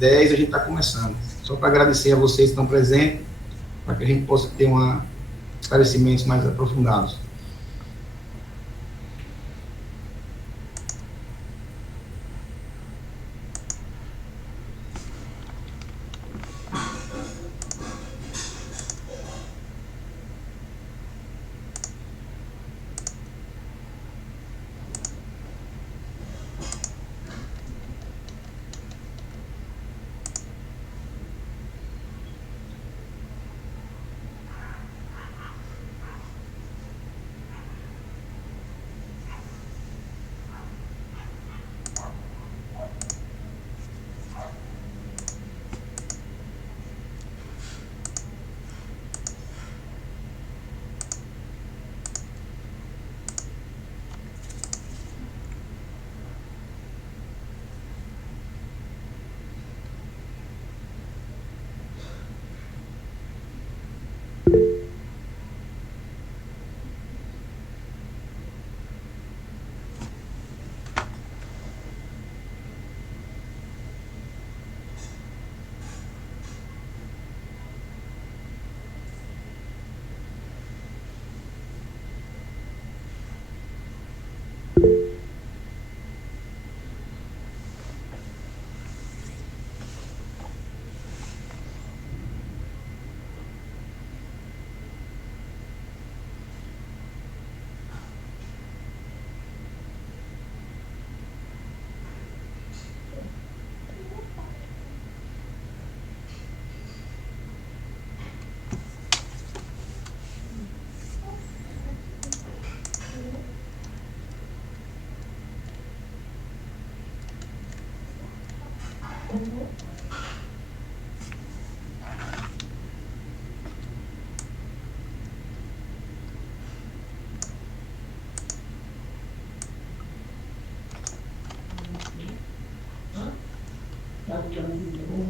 10 a gente está começando. Só para agradecer a vocês que estão presentes, para que a gente possa ter esclarecimentos mais aprofundados.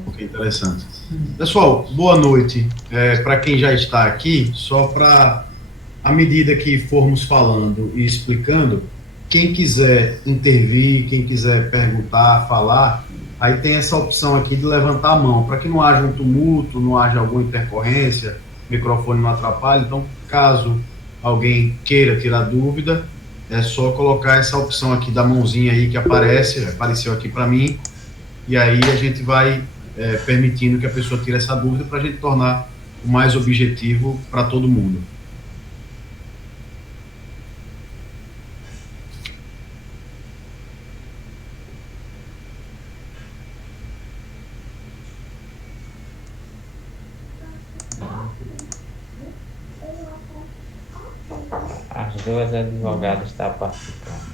Ok, interessante. Pessoal, boa noite. Para quem já está aqui, só para, à medida que formos falando e explicando, quem quiser intervir, quem quiser perguntar, falar, aí tem essa opção aqui de levantar a mão, para que não haja um tumulto, não haja alguma intercorrência, o microfone não atrapalhe. Então, caso alguém queira tirar dúvida, é só colocar essa opção aqui da mãozinha aí que apareceu aqui para mim, e aí a gente vai permitindo que a pessoa tire essa dúvida para a gente tornar o mais objetivo para todo mundo. As duas advogadas estão participando.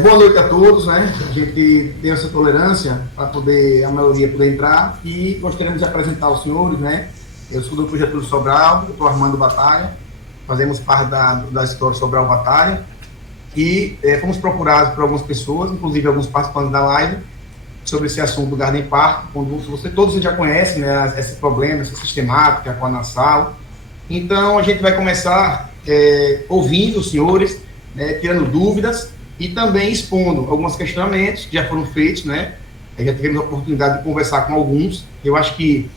Boa noite a todos, né? A gente tem essa tolerância para poder a maioria poder entrar e gostaríamos de apresentar aos senhores, né? Eu sou do Projeto do Sobral, eu estou Armando Batalha, fazemos parte da história Sobral Batalha e fomos procurados por algumas pessoas, inclusive alguns participantes da live, sobre esse assunto do Garden Park, todos já conhecem, né, esse problema, essa sistemática com a Nassau. Então, a gente vai começar ouvindo os senhores, né, tirando dúvidas e também expondo alguns questionamentos que já foram feitos, né? Já tivemos a oportunidade de conversar com alguns. Eu acho que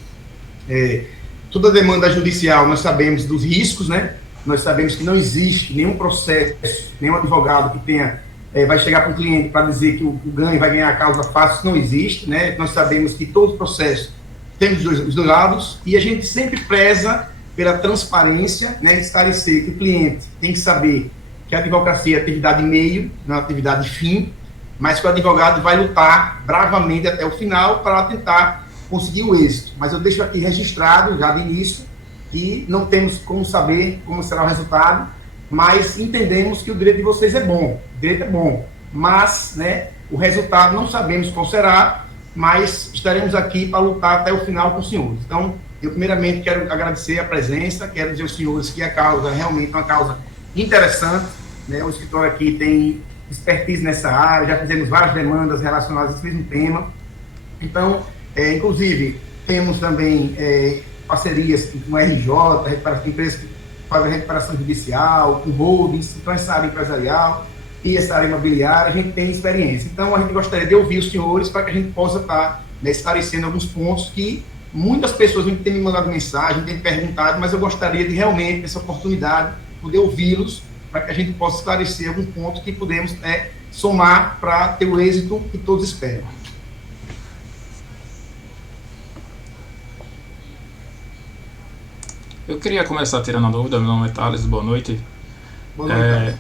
toda demanda judicial, nós sabemos dos riscos, né? Nós sabemos que não existe nenhum processo, nenhum advogado que tenha vai chegar para o cliente para dizer que o ganho vai ganhar a causa fácil, isso não existe, né? Nós sabemos que todo o processo tem os dois lados e a gente sempre preza pela transparência, né? Esclarecer que o cliente tem que saber que a advocacia é atividade meio, não é atividade fim, mas que o advogado vai lutar bravamente até o final para tentar conseguir o êxito. Mas eu deixo aqui registrado já de início e não temos como saber como será o resultado, mas entendemos que o direito de vocês é bom, o direito é bom, mas, né, o resultado não sabemos qual será, mas estaremos aqui para lutar até o final com os senhores. Então, eu primeiramente quero agradecer a presença, quero dizer aos senhores que a causa é realmente uma causa interessante, né? O escritório aqui tem expertise nessa área, já fizemos várias demandas relacionadas a esse mesmo tema. Então, inclusive, temos também parcerias com o RJ, empresas que fazem recuperação judicial, com holdings, então essa área empresarial e essa área imobiliária, a gente tem experiência. Então, a gente gostaria de ouvir os senhores para que a gente possa estar esclarecendo alguns pontos que muitas pessoas têm me mandado mensagem, têm perguntado, mas eu gostaria de realmente, nessa oportunidade, poder ouvi-los para que a gente possa esclarecer algum ponto que podemos somar para ter o êxito que todos esperam. Eu queria começar tirando a dúvida. Meu nome é Thales, boa noite. Boa noite, Thales.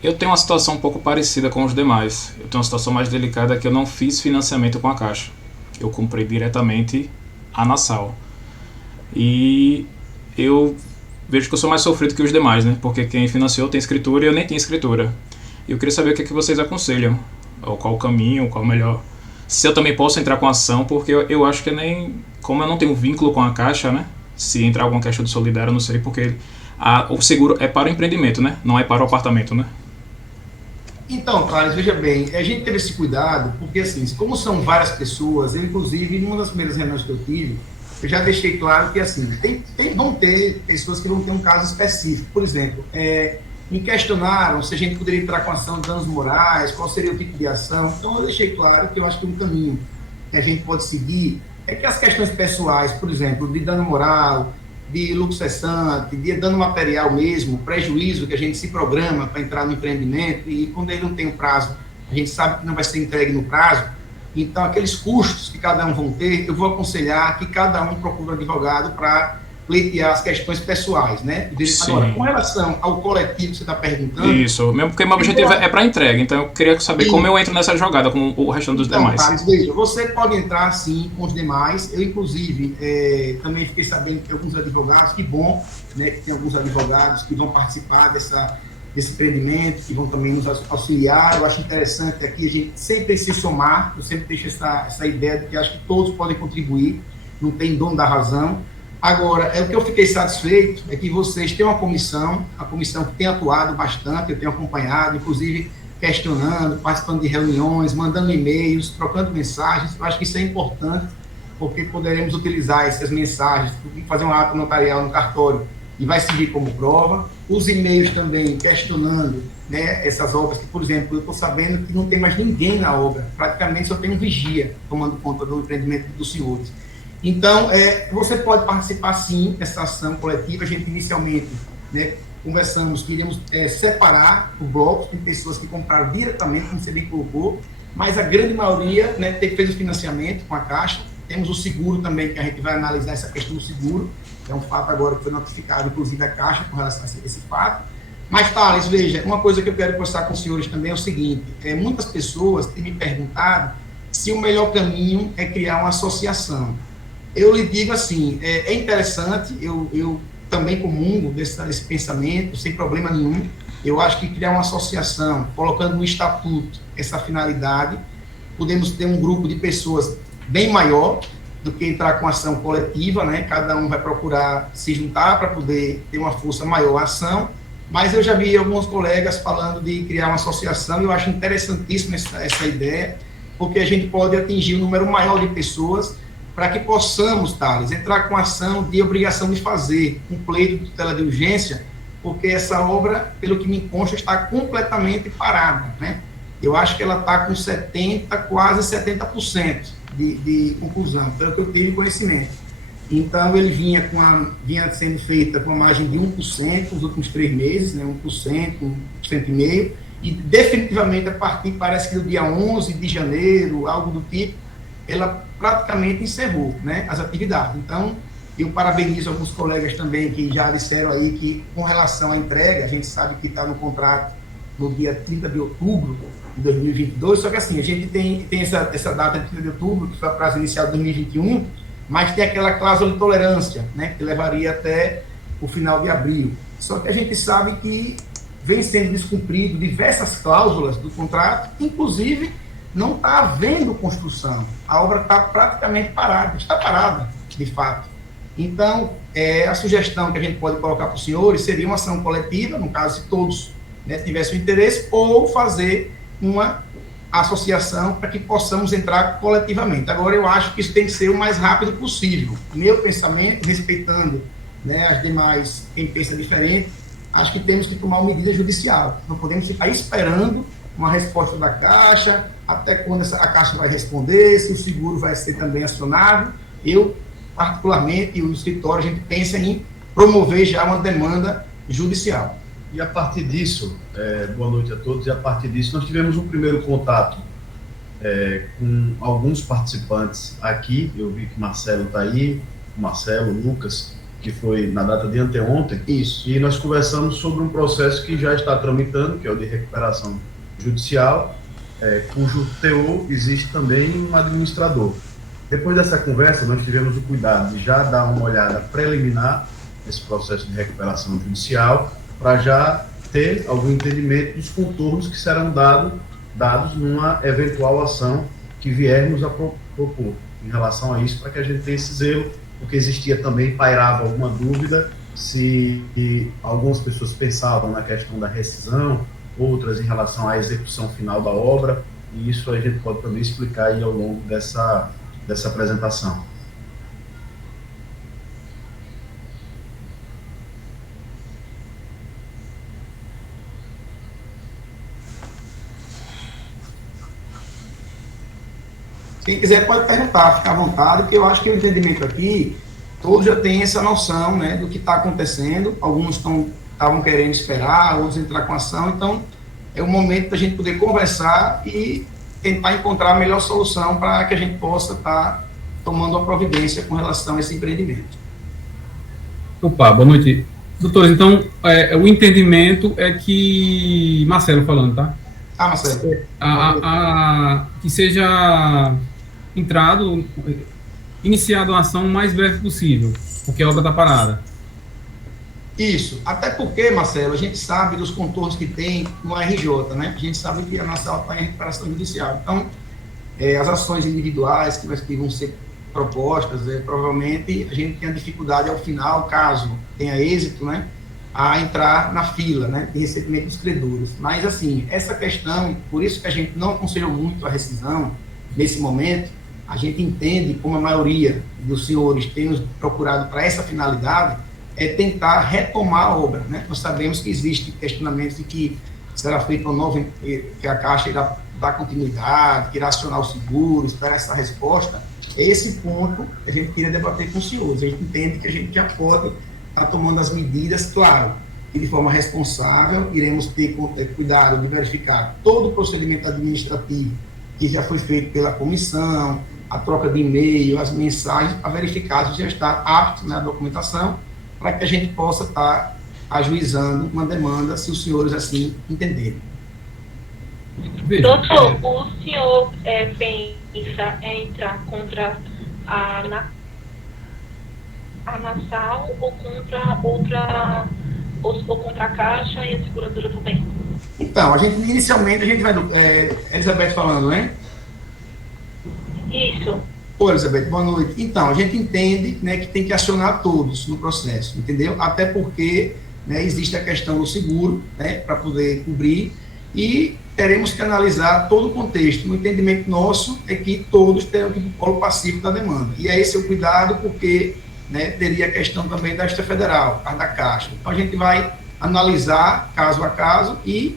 Eu tenho uma situação um pouco parecida com os demais. Eu tenho uma situação mais delicada que eu não fiz financiamento com a Caixa. Eu comprei diretamente a Nassau. E eu vejo que eu sou mais sofrido que os demais, né? Porque quem financiou tem escritura e eu nem tinha escritura. E eu queria saber o que vocês aconselham. Ou qual o caminho, qual o melhor. Se eu também posso entrar com ação, porque eu acho que nem... Como eu não tenho vínculo com a Caixa, né? Se entrar alguma questão de solidário, eu não sei, porque o seguro é para o empreendimento, né? Não é para o apartamento, né? Então, Thales, veja bem, a gente teve esse cuidado, porque assim, como são várias pessoas, eu inclusive, numa das primeiras reuniões que eu tive, eu já deixei claro que assim, vão ter pessoas que vão ter um caso específico. Por exemplo, me questionaram se a gente poderia entrar com ação de danos morais, qual seria o tipo de ação. Então eu deixei claro que eu acho que um caminho que a gente pode seguir é que as questões pessoais, por exemplo, de dano moral, de lucro cessante, de dano material mesmo, prejuízo que a gente se programa para entrar no empreendimento e quando ele não tem um prazo, a gente sabe que não vai ser entregue no prazo, então aqueles custos que cada um vão ter, eu vou aconselhar que cada um procure um advogado para pleitear as questões pessoais, né? Agora, com relação ao coletivo que você está perguntando... Isso, mesmo porque meu objetivo é para entrega, então eu queria saber como eu entro nessa jogada com o restante dos demais. Thales, veja, você pode entrar sim com os demais, eu inclusive também fiquei sabendo que alguns advogados, que bom, né, que tem alguns advogados que vão participar desse empreendimento, que vão também nos auxiliar. Eu acho interessante aqui a gente sempre se somar, eu sempre deixo essa ideia de que acho que todos podem contribuir, não tem dono da razão. Agora, o que eu fiquei satisfeito é que vocês têm uma comissão, a comissão que tem atuado bastante, eu tenho acompanhado, inclusive questionando, participando de reuniões, mandando e-mails, trocando mensagens. Eu acho que isso é importante, porque poderemos utilizar essas mensagens, fazer um ato notarial no cartório e vai servir como prova. Os e-mails também questionando, né, essas obras, que, por exemplo, eu estou sabendo que não tem mais ninguém na obra, praticamente só tem um vigia tomando conta do empreendimento dos senhores. Então, você pode participar sim dessa ação coletiva. A gente inicialmente, né, conversamos que iríamos separar o bloco, tem pessoas que compraram diretamente, como você bem colocou, mas a grande maioria, né, fez o financiamento com a Caixa. Temos o seguro também, que a gente vai analisar essa questão do seguro, é um fato agora que foi notificado, inclusive, a Caixa com relação a esse fato. Mas, Thales, veja, uma coisa que eu quero conversar com os senhores também é o seguinte, muitas pessoas têm me perguntado se o melhor caminho é criar uma associação. Eu lhe digo assim, é interessante, eu também comungo desse pensamento, sem problema nenhum, Eu acho que criar uma associação, colocando no estatuto essa finalidade, podemos ter um grupo de pessoas bem maior do que entrar com ação coletiva, né? Cada um vai procurar se juntar para poder ter uma força maior a ação, mas eu já vi alguns colegas falando de criar uma associação, e eu acho interessantíssima essa ideia, porque a gente pode atingir um número maior de pessoas para que possamos, Thales, entrar com ação de obrigação de fazer um pleito de tutela de urgência, porque essa obra, pelo que me consta, está completamente parada, né? Eu acho que ela está com 70%, quase 70% de conclusão, pelo que eu tive conhecimento. Então, ele vinha sendo feita com a margem de 1% nos últimos 3 meses, né? 1%, 1,5%, e definitivamente, a partir, parece que do dia 11 de janeiro, algo do tipo, ela praticamente encerrou, né, as atividades. Então, eu parabenizo alguns colegas também que já disseram aí que, com relação à entrega, a gente sabe que está no contrato no dia 30 de outubro de 2022, só que assim, a gente tem essa data de 30 de outubro, que foi a prazo inicial de 2021, mas tem aquela cláusula de tolerância, né, que levaria até o final de abril. Só que a gente sabe que vem sendo descumprido diversas cláusulas do contrato, inclusive não está havendo construção. A obra está praticamente parada, está parada, de fato. Então, a sugestão que a gente pode colocar para os senhores seria uma ação coletiva, no caso, se todos, né, tivessem interesse, ou fazer uma associação para que possamos entrar coletivamente. Agora, eu acho que isso tem que ser o mais rápido possível. Meu pensamento, respeitando, né, as demais, quem pensa diferente, acho que temos que tomar uma medida judicial. Não podemos ficar esperando uma resposta da Caixa, até quando a Caixa vai responder, se o seguro vai ser também acionado. Eu, particularmente, e o escritório, a gente pensa em promover já uma demanda judicial. E a partir disso, boa noite a todos, e a partir disso nós tivemos um primeiro contato com alguns participantes aqui. Eu vi que Marcelo está aí, Marcelo, Lucas, que foi na data de anteontem. Isso. E nós conversamos sobre um processo que já está tramitando, que é o de recuperação judicial, cujo teor existe também um administrador. Depois dessa conversa, nós tivemos o cuidado de já dar uma olhada preliminar nesse processo de recuperação judicial, para já ter algum entendimento dos contornos que serão dados numa eventual ação que viermos a propor em relação a isso, para que a gente tenha esse zelo, porque existia também, pairava alguma dúvida se algumas pessoas pensavam na questão da rescisão, outras em relação à execução final da obra, e isso a gente pode também explicar aí ao longo dessa apresentação. Quem quiser pode perguntar, fica à vontade, porque eu acho que o entendimento aqui, todos já têm essa noção, né, do que está acontecendo. Alguns estavam querendo esperar, outros entrar com ação. Então, é o momento da gente poder conversar e tentar encontrar a melhor solução para que a gente possa estar tomando uma providência com relação a esse empreendimento. Opa, boa noite. Doutores, então, o entendimento é que... Marcelo falando, tá? Marcelo. Que seja iniciado a ação o mais breve possível, porque a obra está parada. Isso, até porque, Marcelo, a gente sabe dos contornos que tem no RJ, né? A gente sabe que a nossa está em recuperação judicial. Então, as ações individuais que vão ser propostas, provavelmente a gente tem a dificuldade ao final, caso tenha êxito, né, a entrar na fila, né, de recebimento dos credores. Mas, assim, essa questão, por isso que a gente não aconselhou muito a rescisão nesse momento. A gente entende, como a maioria dos senhores tem nos procurado para essa finalidade, é tentar retomar a obra, né? Nós sabemos que existe questionamentos de que será feita uma nova, que a Caixa irá dar continuidade, que irá acionar o seguro, esperar essa resposta. É esse ponto que a gente queria debater com os senhores. A gente entende que a gente já pode estar tomando as medidas, claro, e de forma responsável. Iremos ter cuidado de verificar todo o procedimento administrativo que já foi feito pela comissão, a troca de e-mail, as mensagens, para verificar se já está apto na documentação, para que a gente possa estar ajuizando uma demanda, se os senhores assim entenderem. Doutor, o senhor pensa em entrar contra a Nassau ou contra ou se for contra a Caixa e a seguradora também? Então, inicialmente a gente vai... Elizabeth falando, né? Isso. Oi, Elizabeth, boa noite. Então, a gente entende, né, que tem que acionar todos no processo, entendeu? Até porque, né, existe a questão do seguro, né, para poder cobrir, e teremos que analisar todo o contexto. No entendimento nosso é que todos terão que ir para o polo passivo da demanda. E é esse o cuidado, porque, né, teria a questão também da Justiça Federal, a da Caixa. Então, a gente vai analisar caso a caso e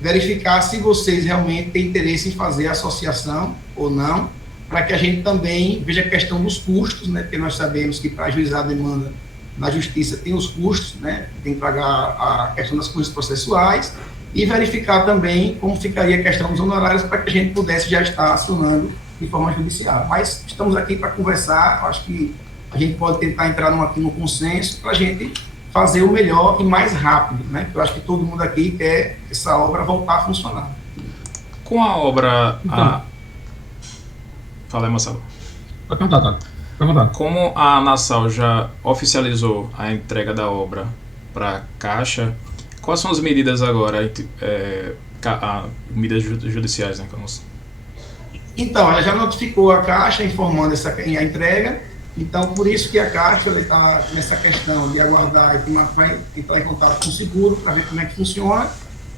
verificar se vocês realmente têm interesse em fazer a associação ou não, para que a gente também veja a questão dos custos, né, porque nós sabemos que para ajuizar a demanda na justiça tem os custos, né, tem que pagar a questão das custas processuais, e verificar também como ficaria a questão dos honorários para que a gente pudesse já estar acionando de forma judicial. Mas estamos aqui para conversar, acho que a gente pode tentar entrar aqui no consenso para a gente fazer o melhor e mais rápido, né, porque eu acho que todo mundo aqui quer essa obra voltar a funcionar. Com a obra... Então, Fala aí, Marcelo. pode perguntar, tá? Pode perguntar. Como a ANASAL já oficializou a entrega da obra para a Caixa, quais são as medidas agora, medidas judiciais, né? Então, ela já notificou a Caixa informando a entrega, então por isso que a Caixa está nessa questão de aguardar e entrar em contato com o seguro para ver como é que funciona,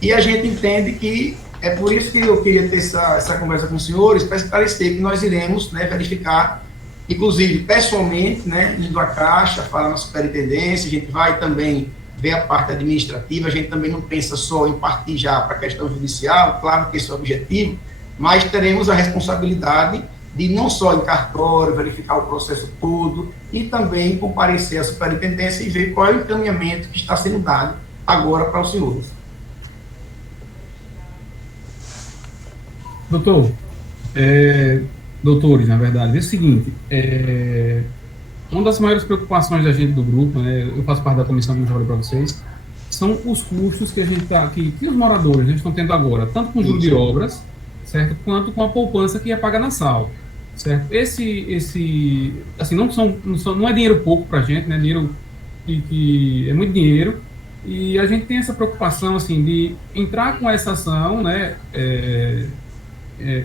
e a gente entende que é por isso que eu queria ter essa conversa com os senhores, para esclarecer que nós iremos, né, verificar, inclusive pessoalmente, né, indo à Caixa, falar na superintendência, a gente vai também ver a parte administrativa, a gente também não pensa só em partir já para a questão judicial, claro que esse é o objetivo, mas teremos a responsabilidade de não só em cartório, verificar o processo todo, e também comparecer à superintendência e ver qual é o encaminhamento que está sendo dado agora para os senhores. Doutores, na verdade, é o seguinte, uma das maiores preocupações da gente do grupo, né, eu faço parte da comissão, como eu falei para vocês, são os custos que a gente que os moradores, né, estão tendo agora, tanto com o juro de obras, certo, quanto com a poupança que é paga na SAL, certo? Assim, não é dinheiro pouco para a gente, né, dinheiro que é muito dinheiro, e a gente tem essa preocupação, assim, de entrar com essa ação, né,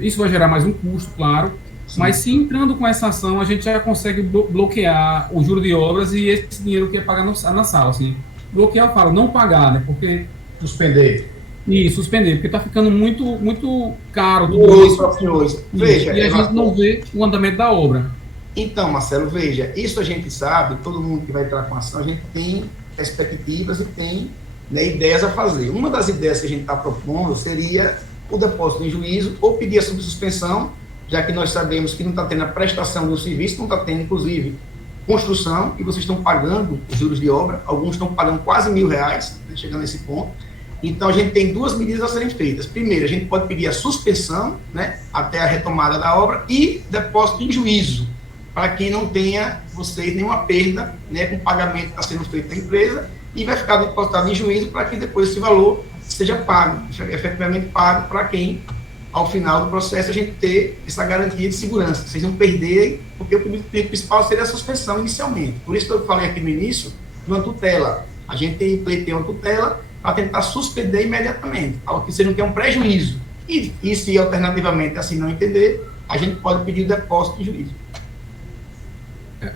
isso vai gerar mais um custo, claro. Sim. Mas se entrando com essa ação, a gente já consegue bloquear o juro de obras e esse dinheiro que é pagar na sala. Assim. Bloquear, eu falo, não pagar, né? Porque... Suspender. Suspender, porque está ficando muito caro tudo isso. Veja, e a gente não vê o andamento da obra. Então, Marcelo, veja, isso a gente sabe, todo mundo que vai entrar com ação, a gente tem perspectivas e tem, né, ideias a fazer. Uma das ideias que a gente está propondo seria o depósito em juízo ou pedir a subsuspensão, já que nós sabemos que não está tendo a prestação do serviço, não está tendo, inclusive, construção, e vocês estão pagando os juros de obra, alguns estão pagando quase R$1.000, né, chegando nesse ponto. Então, a gente tem duas medidas a serem feitas. Primeiro, a gente pode pedir a suspensão, né, até a retomada da obra, e depósito em juízo, para que não tenha vocês nenhuma perda, né, com o pagamento que está sendo feito da empresa, e vai ficar depositado em juízo para que depois esse valor seja pago, efetivamente pago para quem, ao final do processo, a gente ter essa garantia de segurança. Vocês não perderem, porque o pedido principal seria a suspensão inicialmente. Por isso que eu falei aqui no início, de uma tutela. A gente pleiteia uma tutela para tentar suspender imediatamente, algo que você não tenha um prejuízo. E se alternativamente assim não entender, a gente pode pedir o depósito de juízo.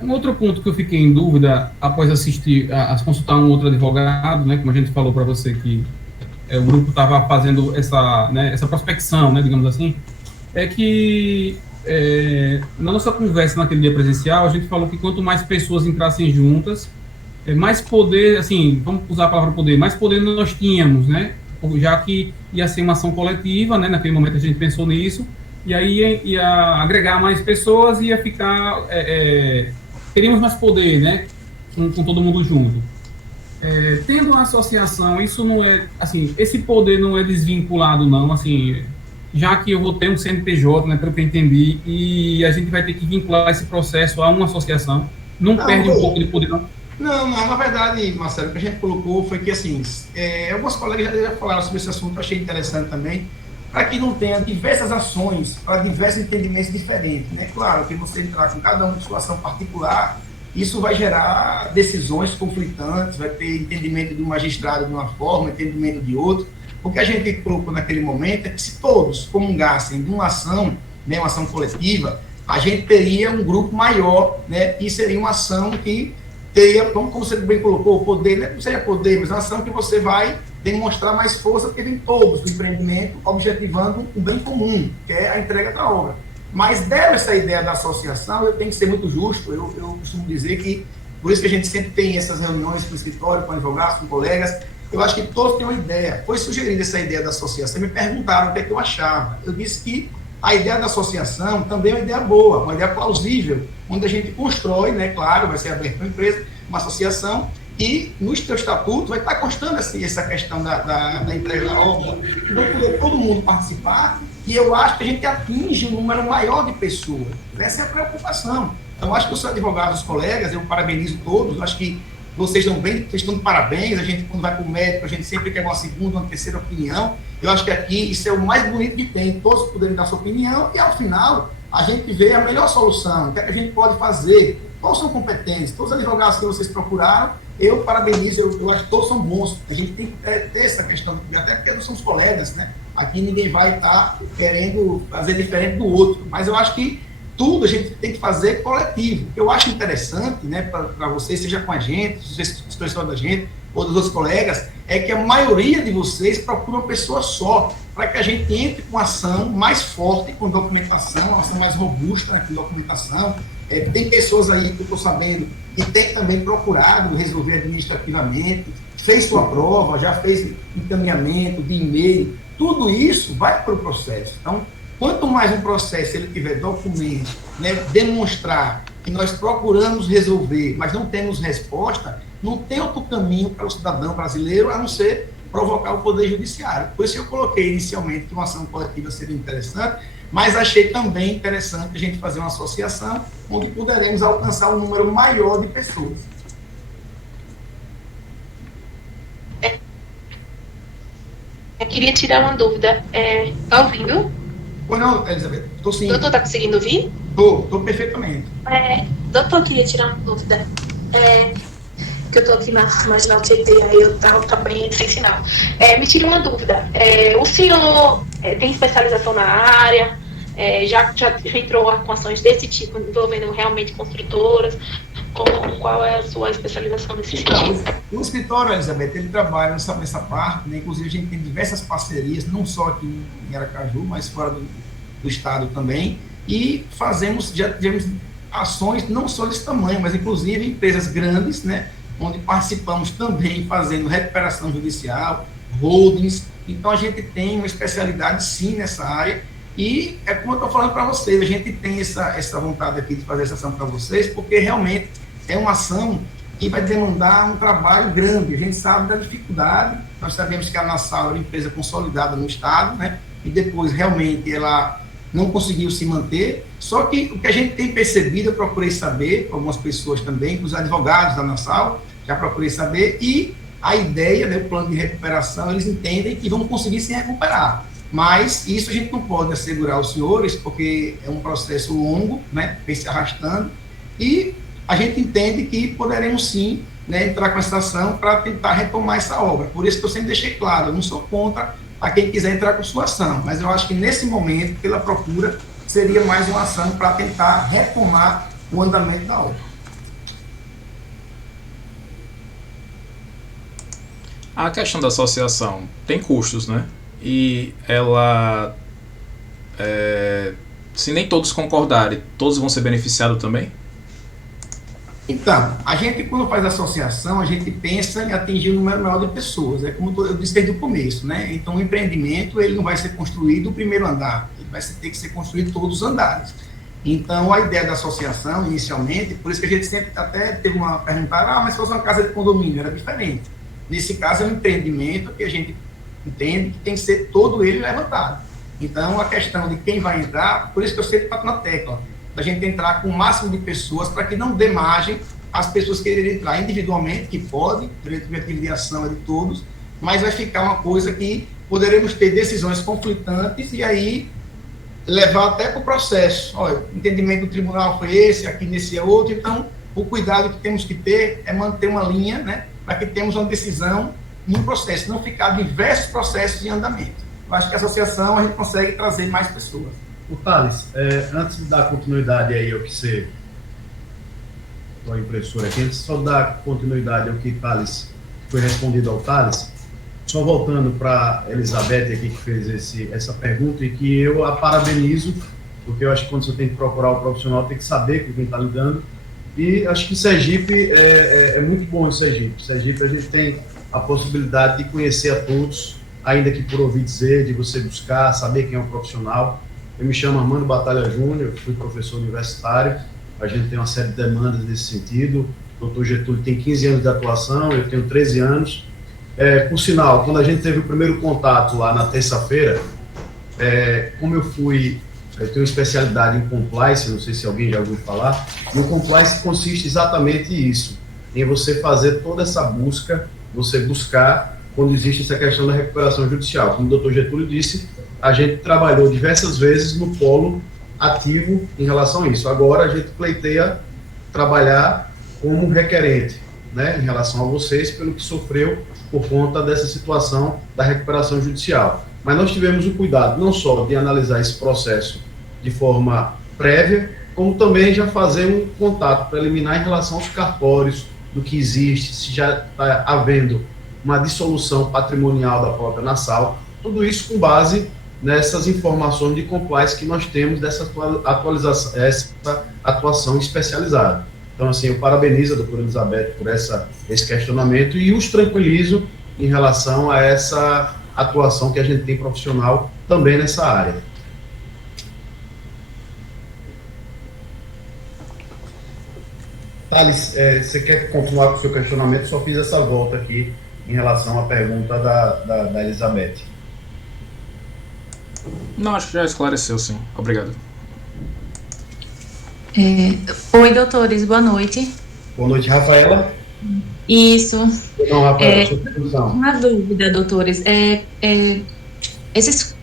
Um outro ponto que eu fiquei em dúvida após assistir, a consultar um outro advogado, né, como a gente falou para você que o grupo estava fazendo essa prospecção, né, digamos assim, é que na nossa conversa naquele dia presencial, a gente falou que quanto mais pessoas entrassem juntas, mais poder, assim, vamos usar a palavra poder, mais poder nós tínhamos, né, já que ia ser uma ação coletiva, né, naquele momento a gente pensou nisso, e aí ia agregar mais pessoas e ia ficar, teríamos mais poder, né, com todo mundo junto. Tendo uma associação, isso não é, assim, esse poder não é desvinculado não, assim, já que eu vou ter um CNPJ, né, pelo que eu entendi, e a gente vai ter que vincular esse processo a uma associação, não perde um pouco de poder não? Não, na verdade, Marcelo, o que a gente colocou foi que, assim, alguns colegas já falaram sobre esse assunto, eu achei interessante também, para que não tenha diversas ações, para diversos entendimentos diferentes, né? Claro que você entrar com cada um de sua ação particular, isso vai gerar decisões conflitantes, vai ter entendimento de um magistrado de uma forma, entendimento de outro. O que a gente colocou naquele momento é que se todos comungassem de uma ação, né, uma ação coletiva, a gente teria um grupo maior, né, e seria uma ação que teria, como você bem colocou, o poder, né, não seria poder, mas uma ação que você vai demonstrar mais força, porque vem todos do empreendimento objetivando o bem comum, que é a entrega da obra. Mas deu essa ideia da associação, eu tenho que ser muito justo, eu costumo dizer que, por isso que a gente sempre tem essas reuniões com o escritório, com advogados, com colegas, eu acho que todos têm uma ideia. Foi sugerida essa ideia da associação, me perguntaram o que é que eu achava. Eu disse que a ideia da associação também é uma ideia boa, uma ideia plausível, onde a gente constrói, né, claro, vai ser aberta uma empresa, uma associação, e no seu estatuto vai estar constando assim, essa questão da entrega da obra, vai poder todo mundo participar, e eu acho que a gente atinge um número maior de pessoas. Essa é a preocupação. Eu acho que os advogados, os colegas, eu parabenizo todos, eu acho que vocês estão bem, vocês estão de parabéns, a gente quando vai para o médico, a gente sempre quer uma segunda, uma terceira opinião. Eu acho que aqui isso é o mais bonito que tem, todos poderem dar sua opinião, e ao final a gente vê a melhor solução, o que é que a gente pode fazer, todos são competentes, todos os advogados que vocês procuraram, eu parabenizo, eu acho que todos são bons, a gente tem que ter essa questão, até porque nós somos colegas, né? Aqui ninguém vai estar querendo fazer diferente do outro, mas eu acho que tudo a gente tem que fazer coletivo. Eu acho interessante, né, para vocês, seja com a gente, se vocês estão da gente, ou dos outros colegas, é que a maioria de vocês procura uma pessoa só, para que a gente entre com ação mais forte, com documentação, uma ação mais robusta, né, com documentação. Tem pessoas aí que eu estou sabendo que tem também procurado resolver administrativamente, fez sua prova, já fez encaminhamento de e-mail, tudo isso vai para o processo. Então, quanto mais um processo ele tiver documentos, né, demonstrar que nós procuramos resolver, mas não temos resposta, não tem outro caminho para o cidadão brasileiro a não ser provocar o Poder Judiciário. Por isso eu coloquei inicialmente que uma ação coletiva seria interessante, mas achei também interessante a gente fazer uma associação onde poderemos alcançar um número maior de pessoas. Eu queria tirar uma dúvida. Tá ouvindo? Pois não, Elizabeth? Estou sim. Doutor, tá conseguindo ouvir? Estou perfeitamente. Doutor, eu queria tirar uma dúvida. Que eu estou aqui na Marginal Tietê, aí eu também sem sinal. Me tira uma dúvida. O senhor tem especialização na área? Já entrou com ações desse tipo, envolvendo realmente construtoras? Qual é a sua especialização nesse sentido? O escritório, Elizabeth, ele trabalha nessa parte, né? Inclusive a gente tem diversas parcerias, não só aqui em Aracaju, mas fora do estado também, e já tivemos ações não só desse tamanho, mas inclusive empresas grandes, né? Onde participamos também fazendo recuperação judicial, holdings. Então a gente tem uma especialidade sim nessa área, e é como eu estou falando para vocês, a gente tem essa vontade aqui de fazer essa ação para vocês, porque realmente é uma ação que vai demandar um trabalho grande. A gente sabe da dificuldade, nós sabemos que a Nassau é uma empresa consolidada no estado, né? E depois realmente ela não conseguiu se manter, só que o que a gente tem percebido, eu procurei saber, com algumas pessoas também, com os advogados da Nassau, já procurei saber, e a ideia, né, o plano de recuperação, eles entendem que vão conseguir se recuperar. Mas isso a gente não pode assegurar aos senhores, porque é um processo longo, né, vem se arrastando, e a gente entende que poderemos sim, né, entrar com essa ação para tentar retomar essa obra. Por isso que eu sempre deixei claro, eu não sou contra a quem quiser entrar com sua ação, mas eu acho que nesse momento, pela procura, seria mais uma ação para tentar retomar o andamento da obra. A questão da associação tem custos, né? E ela, se nem todos concordarem, todos vão ser beneficiados também? Então, a gente, quando faz associação, a gente pensa em atingir um número maior de pessoas, como eu disse desde o começo, né? Então, o empreendimento, ele não vai ser construído o primeiro andar, ele vai ter que ser construído todos os andares. Então, a ideia da associação, inicialmente, por isso que a gente sempre até teve uma pergunta, mas se fosse uma casa de condomínio, era diferente. Nesse caso, é um empreendimento que a gente entende que tem que ser todo ele levantado. Então, a questão de quem vai entrar, por isso que eu sempre bato na tecla, da gente entrar com o máximo de pessoas para que não dê margem às pessoas quererem entrar individualmente, que pode, durante a mediação é de todos, mas vai ficar uma coisa que poderemos ter decisões conflitantes e aí levar até para o processo. Olha, o entendimento do tribunal foi esse, aqui nesse é outro, então o cuidado que temos que ter é manter uma linha, né, para que tenhamos uma decisão num processo, não ficar diversos processos em andamento. Eu acho que a associação a gente consegue trazer mais pessoas. O Thales, antes de dar continuidade aí ao que você... a impressora aqui, antes só dar continuidade ao que Thales foi respondido ao Thales, só voltando para Elizabeth aqui que fez essa pergunta e que eu a parabenizo, porque eu acho que quando você tem que procurar o profissional tem que saber com quem está lidando, e acho que Sergipe é muito bom em Sergipe. Sergipe a gente tem a possibilidade de conhecer a todos, ainda que por ouvir dizer, de você buscar, saber quem é o profissional. Eu me chamo Armando Batalha Júnior, fui professor universitário, a gente tem uma série de demandas nesse sentido. O doutor Getúlio tem 15 anos de atuação, eu tenho 13 anos. Por sinal, quando a gente teve o primeiro contato lá na terça-feira, como eu tenho especialidade em compliance, não sei se alguém já ouviu falar, e o compliance consiste exatamente nisso, em você fazer toda essa busca, você buscar quando existe essa questão da recuperação judicial. Como o doutor Getúlio disse, a gente trabalhou diversas vezes no polo ativo em relação a isso. Agora a gente pleiteia trabalhar como requerente, né, em relação a vocês, pelo que sofreu por conta dessa situação da recuperação judicial. Mas nós tivemos o cuidado não só de analisar esse processo de forma prévia, como também já fazer um contato preliminar em relação aos cartórios, do que existe, se já está havendo uma dissolução patrimonial da própria Nassau, tudo isso com base nessas informações de compliance que nós temos dessa essa atuação especializada. Então, assim, eu parabenizo a doutora Elizabeth por esse questionamento e os tranquilizo em relação a essa atuação que a gente tem profissional também nessa área. Thales, você quer continuar com o seu questionamento? Só fiz essa volta aqui em relação à pergunta da Elizabeth. Não, acho que já esclareceu, sim. Obrigado. Oi, doutores, boa noite. Boa noite, Rafaela. Isso. Não, Rafaela, sua pergunta. Uma dúvida, doutores. Esses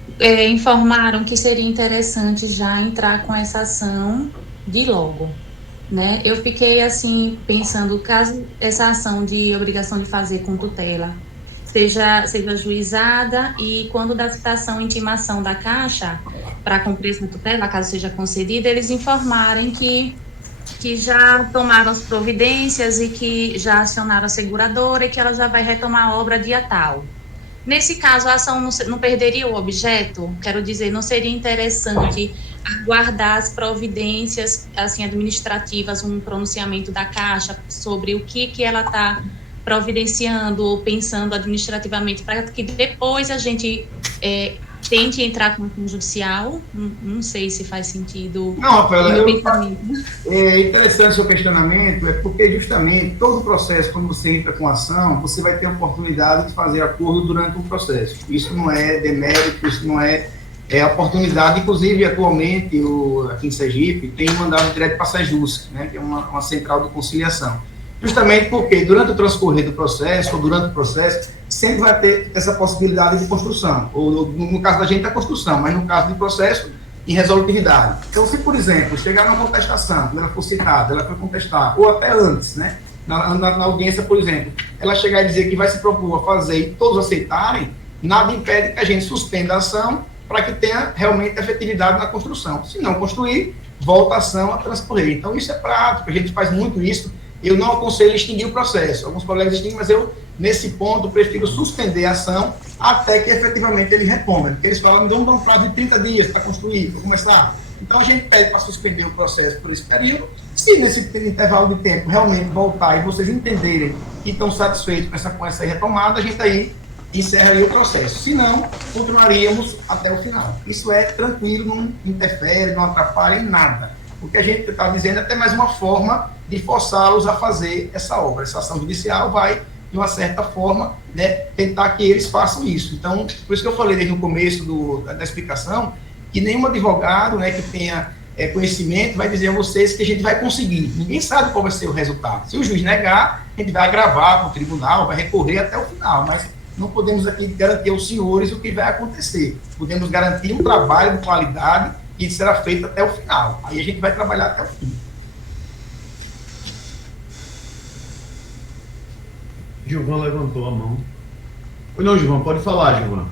informaram que seria interessante já entrar com essa ação de logo, né? Eu fiquei assim pensando, caso essa ação de obrigação de fazer com tutela seja ajuizada e quando da citação e intimação da Caixa para cumprir essa tutela, caso seja concedida, eles informarem que já tomaram as providências e que já acionaram a seguradora e que ela já vai retomar a obra dia tal. Nesse caso, a ação não perderia o objeto? Quero dizer, não seria interessante aguardar as providências assim, administrativas, um pronunciamento da Caixa sobre o que ela está providenciando ou pensando administrativamente, para que depois a gente tente entrar com o judicial? Não sei se faz sentido. Não, Rafaela, é interessante o seu questionamento, porque justamente todo o processo, quando você entra com ação, você vai ter a oportunidade de fazer acordo durante o processo. Isso não é demérito, isso não é oportunidade. Inclusive, atualmente, aqui em Sergipe, tem um mandado direto para a Sejusc, né, que é uma central de conciliação. Justamente porque durante o transcorrer do processo, ou durante o processo, sempre vai ter essa possibilidade de construção, ou no caso da gente, a construção, mas no caso do processo, em resolutividade. Então, se, por exemplo, chegar numa contestação, quando ela for citada, ela foi contestar, ou até antes, né, na audiência, por exemplo, ela chegar e dizer que vai se propor a fazer e todos aceitarem, nada impede que a gente suspenda a ação para que tenha realmente efetividade na construção. Se não construir, volta a ação a transcorrer. Então, isso é prático, a gente faz muito isso. Eu não aconselho extinguir o processo. Alguns colegas extinguem, mas eu, nesse ponto, prefiro suspender a ação até que efetivamente ele retome. Porque eles falam, me dão um prazo de 30 dias para construir, para começar. Então a gente pede para suspender o processo por esse período. Se nesse intervalo de tempo realmente voltar e vocês entenderem que estão satisfeitos com essa retomada, a gente aí encerraria o processo. Se não, continuaríamos até o final. Isso é tranquilo, não interfere, não atrapalha em nada. O que a gente está dizendo é até mais uma forma de forçá-los a fazer essa obra. Essa ação judicial vai, de uma certa forma, né, tentar que eles façam isso. Então, por isso que eu falei desde o começo da explicação, que nenhum advogado, né, que tenha conhecimento vai dizer a vocês que a gente vai conseguir. Ninguém sabe qual vai ser o resultado. Se o juiz negar, a gente vai agravar para o tribunal, vai recorrer até o final, mas não podemos aqui garantir aos senhores o que vai acontecer. Podemos garantir um trabalho de qualidade que será feito até o final. Aí a gente vai trabalhar até o fim. Gilvan levantou a mão. Não, Gilvan, pode falar, Gilvan.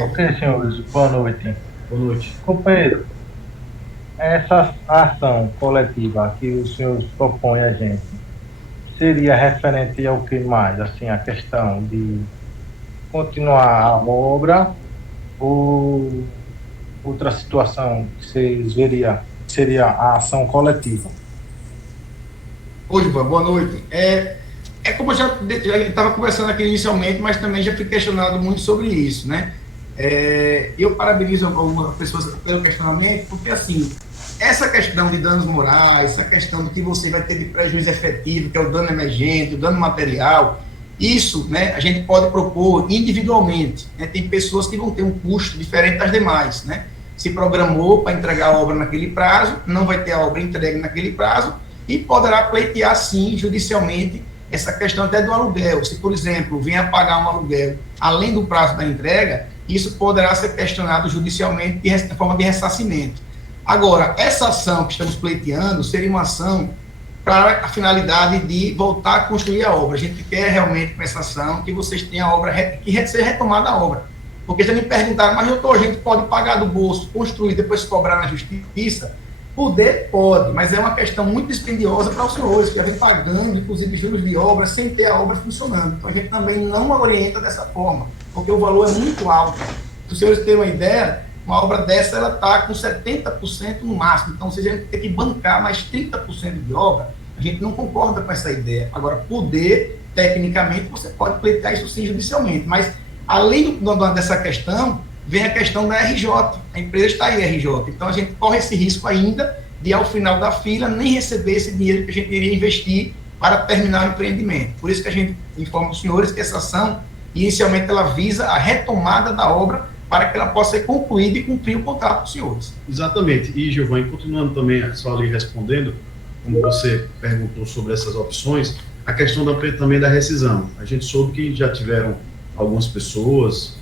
Ok, senhores, boa noite. Boa noite. Companheiro, essa ação coletiva que os senhores propõem a gente seria referente ao que mais? Assim, a questão de continuar a obra ou outra situação que vocês veriam seria a ação coletiva? Oi, Gilvan, boa noite. É como eu já estava conversando aqui inicialmente, mas também já fui questionado muito sobre isso, né? Eu parabenizo algumas pessoas pelo questionamento, porque, assim, essa questão de danos morais, essa questão do que você vai ter de prejuízo efetivo, que é o dano emergente, o dano material, isso, né, a gente pode propor individualmente, né? Tem pessoas que vão ter um custo diferente das demais, né? Se programou para entregar a obra naquele prazo, não vai ter a obra entregue naquele prazo e poderá pleitear, sim, judicialmente, essa questão até do aluguel. Se, por exemplo, venha pagar um aluguel além do prazo da entrega, isso poderá ser questionado judicialmente de forma de ressarcimento. Agora, essa ação que estamos pleiteando seria uma ação para a finalidade de voltar a construir a obra. A gente quer realmente com essa ação que vocês tenham a obra, que seja retomada a obra. Porque já me perguntaram, mas doutor, a gente pode pagar do bolso, construir, depois cobrar na justiça? Poder pode, mas é uma questão muito dispendiosa para os senhores, que já vem pagando, inclusive, juros de obra, sem ter a obra funcionando. Então, a gente também não orienta dessa forma, porque o valor é muito alto. Para os senhores terem uma ideia, uma obra dessa, ela está com 70% no máximo. Então, vocês vão ter que bancar mais 30% de obra. A gente não concorda com essa ideia. Agora, poder, tecnicamente, você pode pleitear isso sim judicialmente, mas, além dessa questão, vem a questão da RJ. A empresa está em RJ. Então, a gente corre esse risco ainda de, ao final da fila, nem receber esse dinheiro que a gente iria investir para terminar o empreendimento. Por isso que a gente informa os senhores que essa ação, inicialmente, ela visa a retomada da obra para que ela possa ser concluída e cumprir o contrato dos senhores. Exatamente. E, Giovanni, continuando também, só ali respondendo, como você perguntou sobre essas opções, a questão também da rescisão. A gente soube que já tiveram algumas pessoas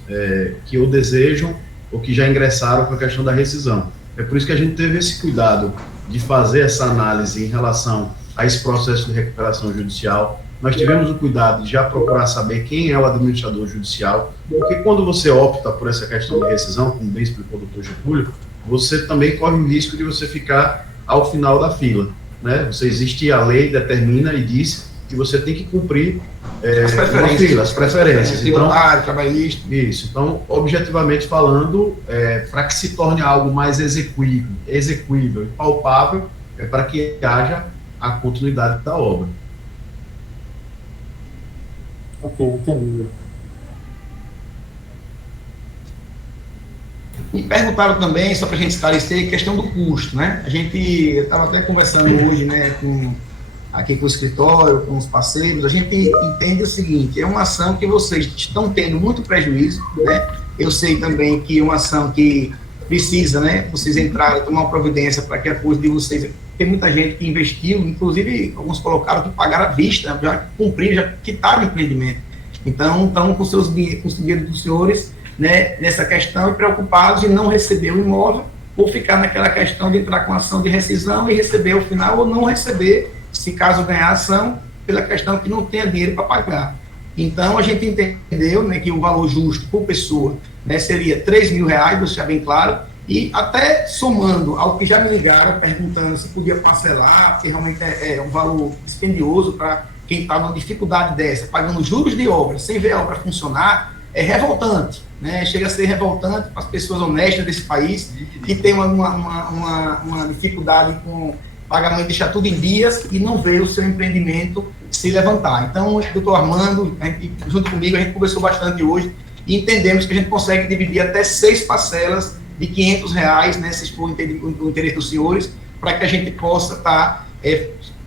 que ou desejam ou que já ingressaram com a questão da rescisão. É por isso que a gente teve esse cuidado de fazer essa análise em relação a esse processo de recuperação judicial. Nós tivemos o cuidado de já procurar saber quem é o administrador judicial, porque quando você opta por essa questão de rescisão, como bem explicou o doutor Getúlio, você também corre o risco de você ficar ao final da fila, né? Existe a lei, determina e diz que você tem que cumprir as preferências. Tributário, trabalhista. Isso. Então, objetivamente falando, para que se torne algo mais execuível e palpável, para que haja a continuidade da obra. Ok, entendi. Me perguntaram também, só para a gente esclarecer, a questão do custo, né? Eu estava até conversando hoje, né, aqui com o escritório, com os parceiros, a gente entende o seguinte, é uma ação que vocês estão tendo muito prejuízo, né? Eu sei também que é uma ação que precisa, né, vocês entrarem, tomar uma providência para que a coisa de vocês, tem muita gente que investiu, inclusive alguns colocaram que pagaram à vista, já cumpriram, já quitaram o empreendimento. Então, estão com os dinheiros dos senhores, né, nessa questão e preocupados em não receber o imóvel ou ficar naquela questão de entrar com ação de rescisão e receber ao final ou não receber, se caso ganhar a ação, pela questão que não tenha dinheiro para pagar. Então, a gente entendeu, né, que o valor justo por pessoa, né, seria R$3.000, vou deixar bem claro, e até somando ao que já me ligaram, perguntando se podia parcelar, porque realmente é um valor dispendioso para quem está numa dificuldade dessa, pagando juros de obra, sem ver a obra funcionar, é revoltante, né? Chega a ser revoltante para as pessoas honestas desse país, que tem uma dificuldade com pagamento, deixar tudo em dias e não ver o seu empreendimento se levantar. Então, o doutor Armando, junto comigo, a gente conversou bastante hoje e entendemos que a gente consegue dividir até 6 parcelas de R$500, né, se for o interesse dos senhores, para que a gente possa estar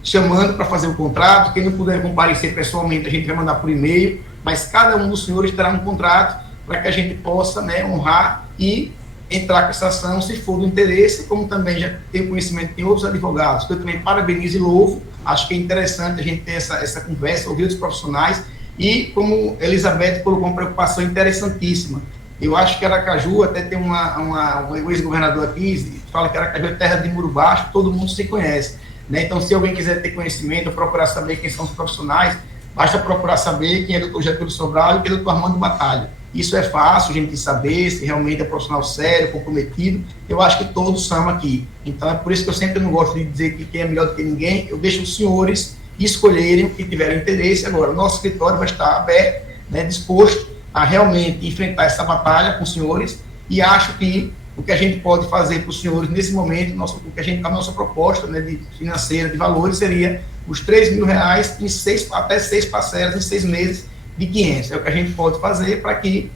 chamando para fazer o contrato. Quem não puder comparecer pessoalmente, a gente vai mandar por e-mail, mas cada um dos senhores terá um contrato para que a gente possa, né, honrar e entrar com essa ação, se for do interesse, como também já tenho conhecimento, tem outros advogados, que eu também parabenizo e louvo. Acho que é interessante a gente ter essa conversa, ouvir os profissionais, e como Elizabeth colocou uma preocupação interessantíssima. Eu acho que Aracaju, até tem um ex-governador aqui, fala que Aracaju é terra de muro baixo, todo mundo se conhece, né? Então, se alguém quiser ter conhecimento, procurar saber quem são os profissionais, basta procurar saber quem é o doutor Getúlio Sobral e quem é o doutor Armando Batalha. Isso é fácil, a gente saber se realmente é profissional sério, comprometido. Eu acho que todos são aqui. Então, é por isso que eu sempre não gosto de dizer que quem é melhor do que ninguém. Eu deixo os senhores escolherem o que tiverem interesse. Agora, o nosso escritório vai estar aberto, né, disposto a realmente enfrentar essa batalha com os senhores, e acho que o que a gente pode fazer para os senhores nesse momento, a nossa proposta, né, de financeira, de valores, seria os R$3.000 até 6 parcelas em 6 meses de 500. É o que a gente pode fazer para que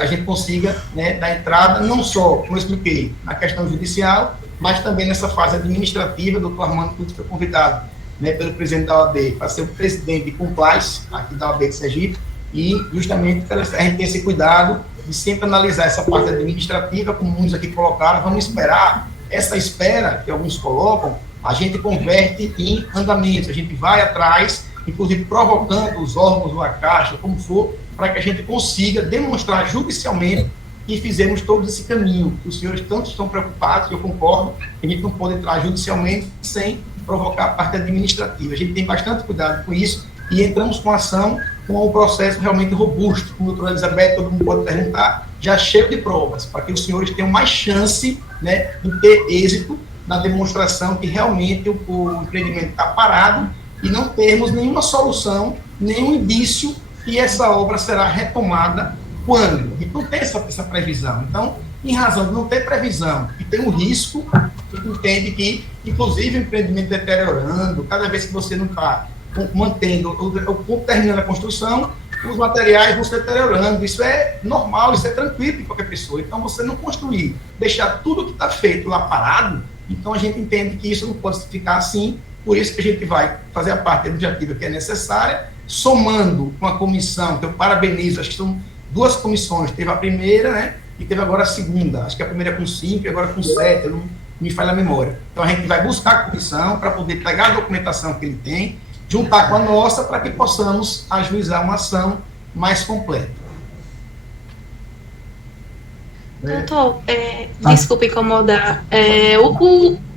a gente consiga, né, dar entrada, não só, como eu expliquei, na questão judicial, mas também nessa fase administrativa. O doutor Armando Couto foi convidado, né, pelo presidente da OAB para ser o presidente de compliance aqui da OAB de Sergipe, e justamente a gente tem esse cuidado de sempre analisar essa parte administrativa, como muitos aqui colocaram. Vamos esperar, essa espera que alguns colocam, a gente converte em andamento, a gente vai atrás, inclusive provocando os órgãos da Caixa, como for, para que a gente consiga demonstrar judicialmente que fizemos todo esse caminho, que os senhores tanto estão preocupados, eu concordo, que a gente não pode entrar judicialmente sem provocar a parte administrativa. A gente tem bastante cuidado com isso e entramos com ação com um processo realmente robusto, como a doutora Elizabeth, todo mundo pode perguntar, já cheio de provas, para que os senhores tenham mais chance, né, de ter êxito na demonstração que realmente o empreendimento está parado e não termos nenhuma solução, nenhum indício que essa obra será retomada quando. E não tem essa previsão. Então, em razão de não ter previsão e ter um risco, a gente entende que, inclusive, o empreendimento deteriorando, cada vez que você não está mantendo, terminando a construção, os materiais vão se deteriorando. Isso é normal, isso é tranquilo de qualquer pessoa. Então, você não construir, deixar tudo que está feito lá parado, então a gente entende que isso não pode ficar assim. Por isso que a gente vai fazer a parte administrativa que é necessária, somando com a comissão, que eu parabenizo, acho que são 2 comissões, teve a primeira, né, e teve agora a segunda, acho que a primeira com 5 e agora com 7, não me falha a memória. Então a gente vai buscar a comissão para poder pegar a documentação que ele tem, juntar com a nossa, para que possamos ajuizar uma ação mais completa. Doutor, desculpe incomodar,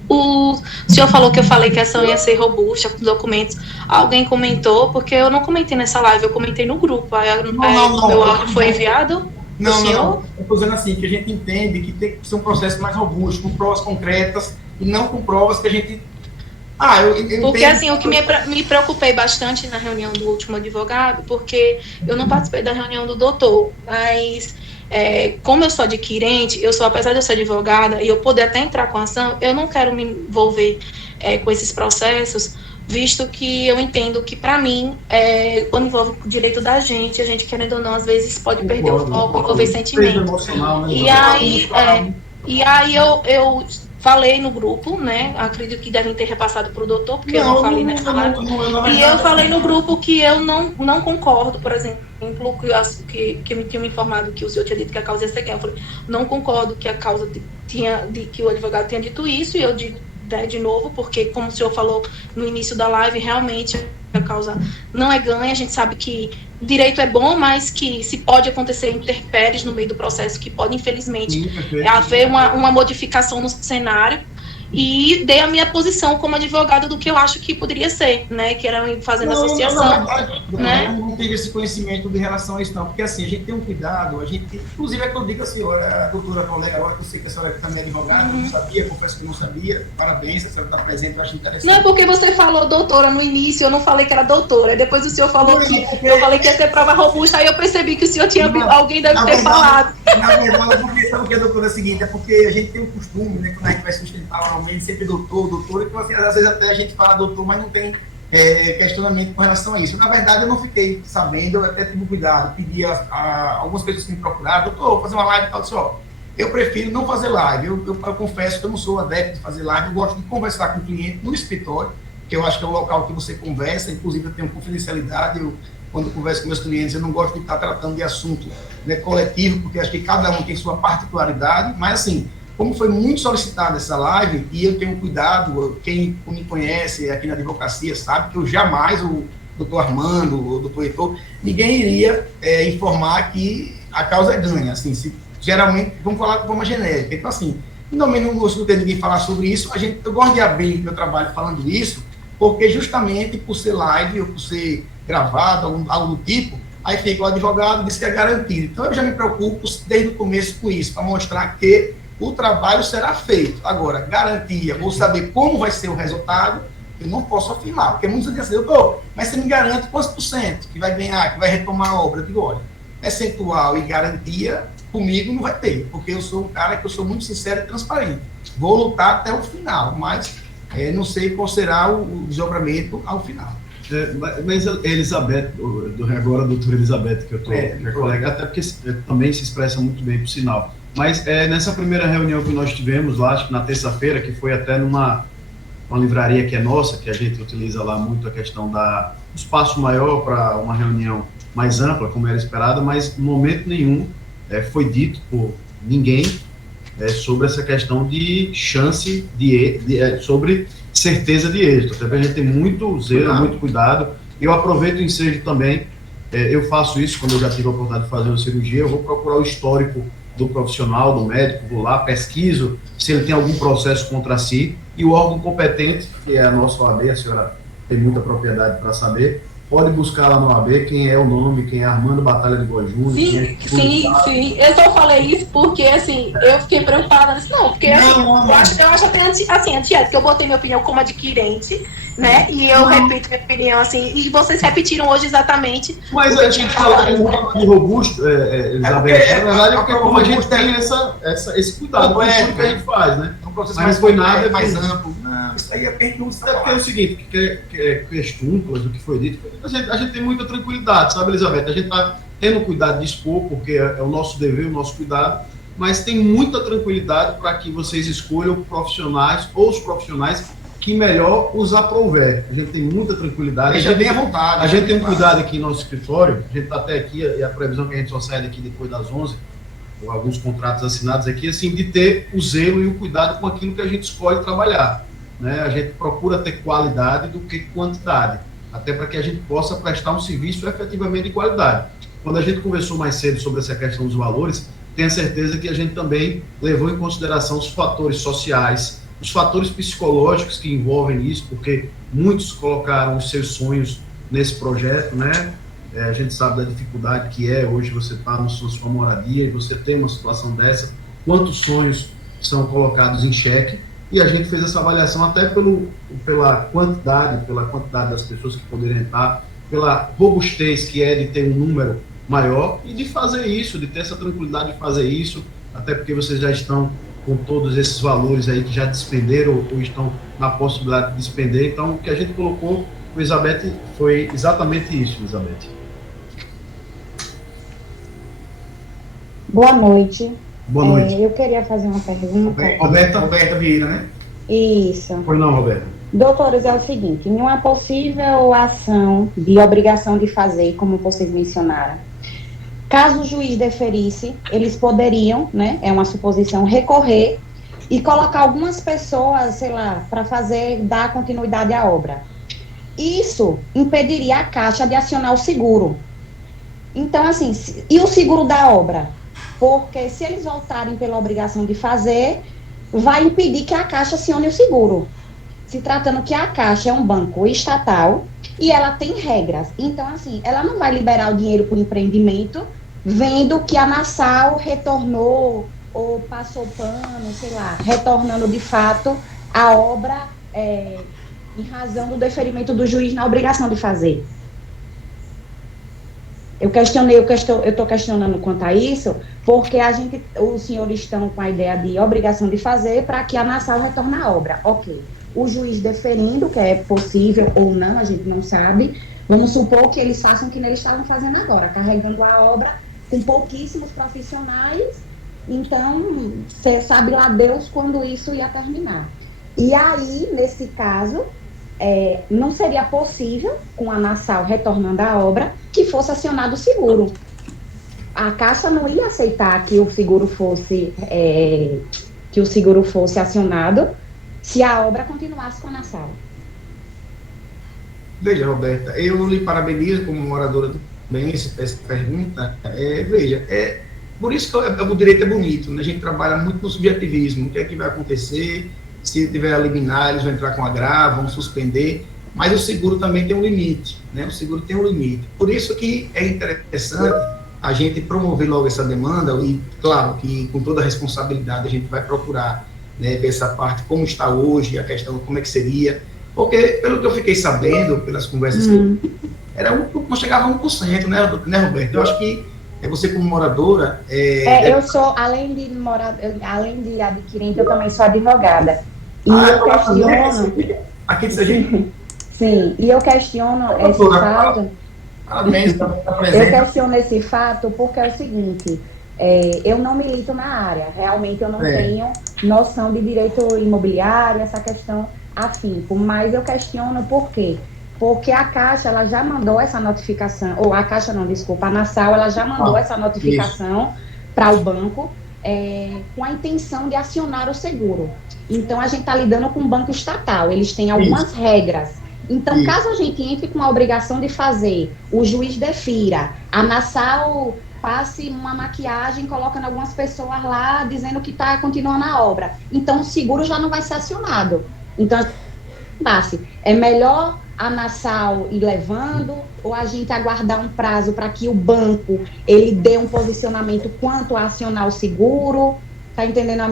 o senhor falou que eu falei que a ação ia ser robusta, com documentos. Alguém comentou, porque eu não comentei nessa live, eu comentei no grupo. O meu áudio foi enviado? Não. Eu estou dizendo assim, que a gente entende que tem que ser um processo mais robusto, com provas concretas, e não com provas que a gente... eu porque assim, o que me preocupei bastante na reunião do último advogado, porque eu não participei da reunião do doutor, mas... como eu sou adquirente, apesar de eu ser advogada e eu poder até entrar com a ação, eu não quero me envolver com esses processos, visto que eu entendo que, para mim, quando envolve o direito da gente, a gente, querendo ou não, às vezes pode perder o foco, envolver sentimento. E aí eu falei no grupo, né? Acredito que devem ter repassado para o doutor, porque eu não falei nessa live. E eu falei no grupo que eu não concordo, por exemplo, que me tinham informado que o senhor tinha dito que a causa ia ser quem. Eu falei, não concordo que a causa que o advogado tenha dito isso, e eu digo de novo, porque, como o senhor falou no início da live, realmente a causa não é ganha. A gente sabe que direito é bom, mas que se pode acontecer intempéries no meio do processo, que pode, infelizmente, haver uma modificação no cenário. E dei a minha posição como advogada do que eu acho que poderia ser, né? Que era fazendo associação. Não tive esse conhecimento de relação a isso, não. Porque, assim, a gente tem um cuidado, inclusive é que eu digo à senhora, a doutora colega, agora que eu sei que a senhora também é advogada, não sabia, confesso que não sabia. Parabéns, a senhora está presente, eu acho interessante. Não é porque você falou doutora no início, eu não falei que era doutora. Depois o senhor falou eu falei que ia ser prova robusta, aí eu percebi que o senhor tinha... alguém deve ter falado. Na verdade, porque sabe o que, doutora, é o seguinte, é porque a gente tem um costume, né, quando a gente vai sustentar sempre doutora, e assim, às vezes até a gente fala doutor, mas não tem questionamento com relação a isso. Na verdade, eu não fiquei sabendo, eu até tive cuidado, pedi a algumas pessoas que me procuraram, doutor, vou fazer uma live e tal, disse, eu prefiro não fazer live, eu confesso que eu não sou adepto de fazer live, eu gosto de conversar com o cliente no escritório, que eu acho que é o local que você conversa, inclusive eu tenho confidencialidade, quando converso com meus clientes, eu não gosto de estar tratando de assunto, né, coletivo, porque acho que cada um tem sua particularidade, mas assim, como foi muito solicitada essa live, e eu tenho cuidado, quem me conhece aqui na advocacia sabe que eu jamais, o doutor Armando, o doutor Heitor, ninguém iria informar que a causa é ganha, assim, geralmente, vamos falar de forma genérica. Então, assim, também não escutei ninguém falar sobre isso, eu gosto de abrir meu trabalho falando isso, porque justamente por ser live, ou por ser gravado, algo do tipo, aí fica o advogado diz que é garantido. Então eu já me preocupo desde o começo com isso, para mostrar que o trabalho será feito. Agora, garantia, vou saber como vai ser o resultado, eu não posso afirmar, porque muitos dizem assim, doutor, mas você me garante quantos por cento que vai ganhar, que vai retomar a obra? Eu digo, olha, percentual e garantia, comigo não vai ter, porque eu sou um cara que eu sou muito sincero e transparente. Vou lutar até o final, mas não sei qual será o desdobramento ao final. Mas Elizabeth, agora a doutora Elizabeth, que eu estou colega, até porque também se expressa muito bem, por sinal. Mas nessa primeira reunião que nós tivemos lá, acho que na terça-feira, que foi até numa livraria que é nossa, que a gente utiliza lá muito a questão do espaço maior para uma reunião mais ampla, como era esperado, mas em momento nenhum foi dito por ninguém sobre essa questão de chance, sobre certeza de êxito. Até porque a gente tem muito zelo, muito cuidado. Eu aproveito o ensejo também, eu faço isso quando eu já tive a oportunidade de fazer uma cirurgia, eu vou procurar o histórico do profissional, do médico, vou lá, pesquiso se ele tem algum processo contra si, e o órgão competente, que é a nossa OAB, a senhora tem muita propriedade para saber, pode buscar lá no OAB quem é o nome, quem é Armando Batalha de Góes Júnior. Sim. Eu só falei isso porque, assim, eu fiquei preocupada. Não, porque assim, eu acho até antiético, que eu botei minha opinião como adquirente, né? E eu repito minha opinião, assim, e vocês repetiram hoje exatamente. Mas a gente fala de robusto, Elizabeth, na verdade, porque como a gente tem esse cuidado com tudo que a gente faz, né? Mas não foi nada mais amplo. Isso aí é pergunta. É o seguinte, que questões do que foi dito, a gente tem muita tranquilidade, sabe, Elizabeth? A gente está tendo cuidado de expor, porque é o nosso dever, o nosso cuidado, mas tem muita tranquilidade para que vocês escolham profissionais ou os profissionais que melhor os aprouver. A gente tem muita tranquilidade. Deixa bem à vontade. A gente tem um cuidado aqui no nosso escritório, a gente está até aqui, e a previsão que a gente só sai daqui depois das 11, ou alguns contratos assinados aqui, assim, de ter o zelo e o cuidado com aquilo que a gente escolhe trabalhar. Né? A gente procura ter qualidade do que quantidade, até para que a gente possa prestar um serviço efetivamente de qualidade. Quando a gente conversou mais cedo sobre essa questão dos valores, tenha certeza que a gente também levou em consideração os fatores sociais, os fatores psicológicos que envolvem isso, porque muitos colocaram os seus sonhos nesse projeto, né? A gente sabe da dificuldade que é hoje você estar na sua moradia e você ter uma situação dessa, quantos sonhos são colocados em xeque, e a gente fez essa avaliação até pela quantidade das pessoas que poderiam entrar, pela robustez que é de ter um número maior e de fazer isso, de ter essa tranquilidade de fazer isso, até porque vocês já estão com todos esses valores aí que já despenderam ou estão na possibilidade de despender. Então, o que a gente colocou com Elizabeth foi exatamente isso, Elizabeth. Boa noite. Boa noite. Eu queria fazer uma pergunta. Roberta Vieira, né? Isso. Pois não, Roberta. Doutores, é o seguinte, em uma possível ação de obrigação de fazer, como vocês mencionaram, caso o juiz deferisse, eles poderiam, né, é uma suposição, recorrer e colocar algumas pessoas, sei lá, para dar continuidade à obra. Isso impediria a Caixa de acionar o seguro. Então, assim, e o seguro da obra? Porque se eles voltarem pela obrigação de fazer, vai impedir que a Caixa acione o seguro. Se tratando que a Caixa é um banco estatal e ela tem regras. Então, assim, ela não vai liberar o dinheiro para o empreendimento, vendo que a Nassau retornou ou passou pano, sei lá, retornando de fato a obra em razão do deferimento do juiz na obrigação de fazer. Eu estou questionando quanto a isso, porque os senhores estão com a ideia de obrigação de fazer para que a Nassau retorne à obra. Ok. O juiz deferindo, que é possível ou não, a gente não sabe, vamos supor que eles façam o que eles estavam fazendo agora, carregando a obra com pouquíssimos profissionais, então, você sabe lá Deus quando isso ia terminar. E aí, nesse caso, não seria possível, com a Nassau retornando à obra, que fosse acionado o seguro. A Caixa não ia aceitar que o seguro fosse acionado se a obra continuasse com a Nassau. Veja, Roberta, eu não lhe parabenizo como moradora também essa pergunta. Veja, por isso que o direito é bonito, né? A gente trabalha muito no subjetivismo, o que é que vai acontecer, se tiver a liminar, eles vão entrar com agravo, vão suspender. mas o seguro também tem um limite, né? O seguro tem um limite. Por isso que é interessante a gente promover logo essa demanda e, claro, que com toda a responsabilidade a gente vai procurar, né, ver essa parte, como está hoje, a questão como é que seria, porque pelo que eu fiquei sabendo, pelas conversas, não chegava a 1%, né, Roberto? Eu acho que você como moradora... eu sou, além de adquirente, eu também sou advogada. E eu questiono... Aqui de Sergipe? Sim, e eu questiono esse fato... Parabéns, tá presente. Eu questiono esse fato porque é o seguinte, eu não milito na área, realmente eu não tenho noção de direito imobiliário, essa questão afinco, mas eu questiono por quê? Porque a Caixa, ela já mandou essa notificação, ou a Caixa não, desculpa, a Nassau, ela já mandou essa notificação para o banco com a intenção de acionar o seguro. Então, a gente está lidando com um banco estatal, eles têm algumas regras. Então, caso a gente entre com a obrigação de fazer, o juiz defira, a Nassau passe uma maquiagem colocando algumas pessoas lá dizendo que está continuando a obra. Então, o seguro já não vai ser acionado. Então, é melhor a Nassau ir levando ou a gente aguardar um prazo para que o banco ele dê um posicionamento quanto a acionar o seguro? Está entendendo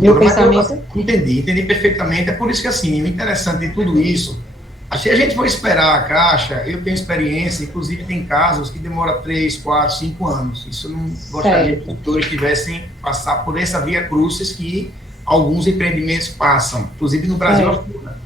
meu pensamento? Entendi perfeitamente. É por isso que, assim, o interessante de tudo isso, se a gente for esperar a Caixa, eu tenho experiência, inclusive tem casos que demora 3, 4, 5 anos. Isso eu não gostaria que os doutores tivessem passar por essa via crucis que alguns empreendimentos passam, inclusive no Brasil afora.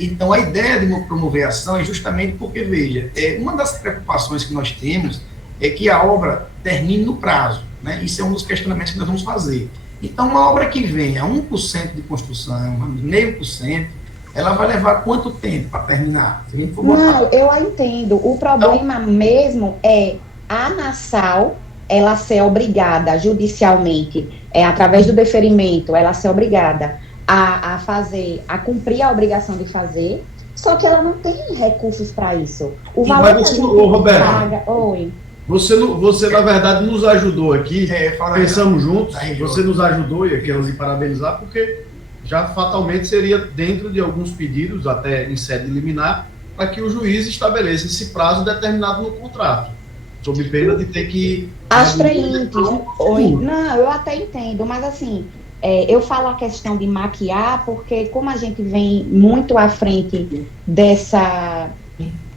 Então, a ideia de promover a ação é justamente porque, veja, uma das preocupações que nós temos é que a obra termine no prazo, né? Isso é um dos questionamentos que nós vamos fazer. Então, uma obra que vem a 1% de construção, 0,5%, ela vai levar quanto tempo para terminar? Não, eu entendo. O problema mesmo é a Nassau, ela ser obrigada judicialmente, através do deferimento, ela ser obrigada a cumprir a obrigação de fazer, só que ela não tem recursos para isso. O valor que a gente paga... Oi. Você, na verdade, nos ajudou aqui, pensamos juntos, você nos ajudou e eu quero lhe parabenizar, porque já fatalmente seria dentro de alguns pedidos, até em sede liminar, para que o juiz estabeleça esse prazo determinado no contrato, sob pena de ter que... As frentes, não, eu até entendo, mas assim, eu falo a questão de maquiar, porque como a gente vem muito à frente dessa...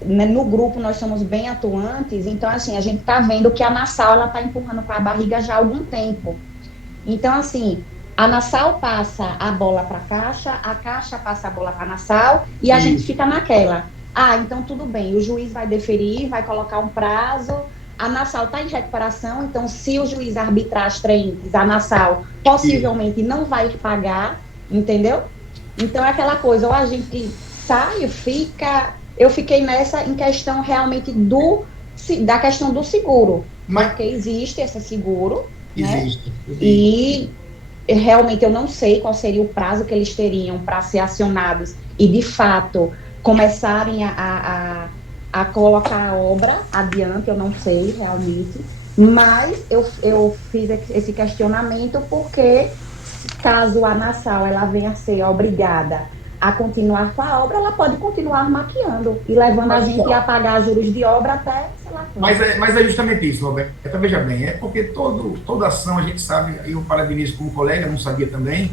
No grupo nós somos bem atuantes, então assim, a gente está vendo que a Nassau, ela está empurrando com a barriga já há algum tempo. Então assim, a Nassau passa a bola para a Caixa passa a bola para a Nassau, e a gente fica naquela. Então tudo bem, o juiz vai deferir, vai colocar um prazo, a Nassau está em recuperação, então se o juiz arbitrar as frentes, a Nassau possivelmente não vai pagar, entendeu? Então é aquela coisa, ou a gente sai, fica... Eu fiquei nessa em questão realmente da questão do seguro, porque existe esse seguro, existe. E realmente eu não sei qual seria o prazo que eles teriam para ser acionados e de fato começarem a colocar a obra adiante, eu não sei realmente, mas eu fiz esse questionamento porque caso a Nassau ela venha a ser obrigada a continuar com a obra, ela pode continuar maquiando e levando a gente a pagar juros de obra até, sei lá. Mas é justamente isso, Roberto. Veja bem, porque toda ação, a gente sabe, eu parabenizo como colega, não sabia também,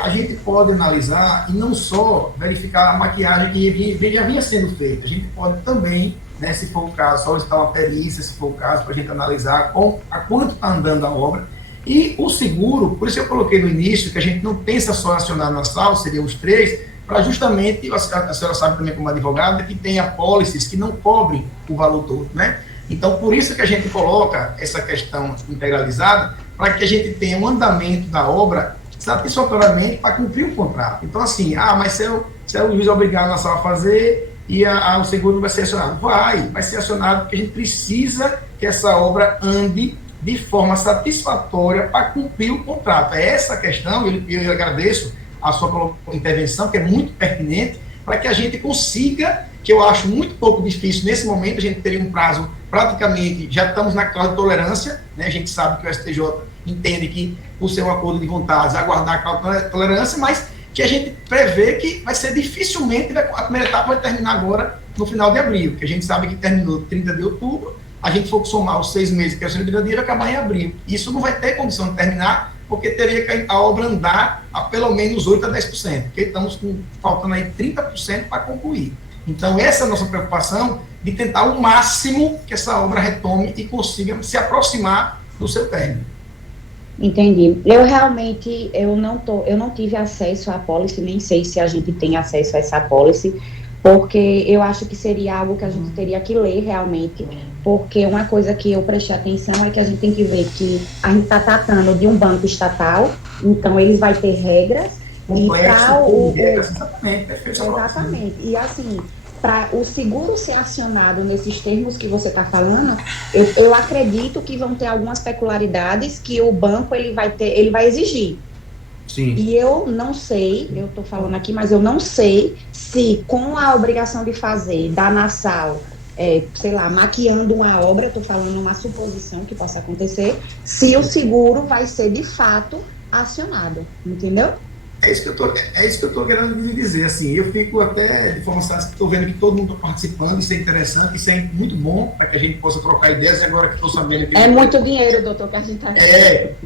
a gente pode analisar e não só verificar a maquiagem que já vinha sendo feita, a gente pode também, né, se for o caso, solicitar uma perícia, se for o caso, para a gente analisar a quanto está andando a obra. E o seguro, por isso eu coloquei no início, que a gente não pensa só acionar na sala, seriam os 3, para justamente, a senhora sabe também como advogada, que tenha apólices que não cobrem o valor todo, né? Então, por isso que a gente coloca essa questão integralizada, para que a gente tenha um andamento da obra satisfatoriamente para cumprir o contrato. Então, assim, mas se o juiz obrigar a sala a fazer e o seguro não vai ser acionado? Vai ser acionado, porque a gente precisa que essa obra ande de forma satisfatória para cumprir o contrato. É essa a questão, eu agradeço a sua intervenção, que é muito pertinente, para que a gente consiga, que eu acho muito pouco difícil nesse momento, a gente teria um prazo praticamente, já estamos na cláusula de tolerância, né? A gente sabe que o STJ entende que, por ser um acordo de vontades, aguardar a cláusula de tolerância, mas que a gente prevê que vai ser dificilmente, a primeira etapa vai terminar agora no final de abril, que a gente sabe que terminou 30 de outubro, a gente for somar os 6 meses que é o auxílio brasileiro, vai acabar em abril. Isso não vai ter condição de terminar, porque teria que a obra andar a pelo menos 8% a 10%, porque estamos faltando aí 30% para concluir. Então, essa é a nossa preocupação, de tentar o máximo que essa obra retome e consiga se aproximar do seu término. Entendi. Eu realmente, eu não tive acesso à apólice, nem sei se a gente tem acesso a essa apólice, porque eu acho que seria algo que a gente teria que ler realmente, porque uma coisa que eu prestei atenção é que a gente tem que ver que a gente está tratando de um banco estatal, então ele vai ter regras, exatamente, perfeito. Exatamente. E assim, para o seguro ser acionado nesses termos que você está falando, eu acredito que vão ter algumas peculiaridades que o banco ele vai exigir. Sim. E eu não sei, eu estou falando aqui, mas eu não sei se com a obrigação de fazer da Nassau, sei lá, maquiando uma obra, estou falando uma suposição que possa acontecer, se o seguro vai ser de fato acionado, entendeu? É isso que eu estou querendo dizer, assim, eu fico até de forma sádica, estou vendo que todo mundo está participando, isso é interessante, isso é muito bom, para que a gente possa trocar ideias, e agora que estou sabendo... Que muito dinheiro, doutor, que a gente está...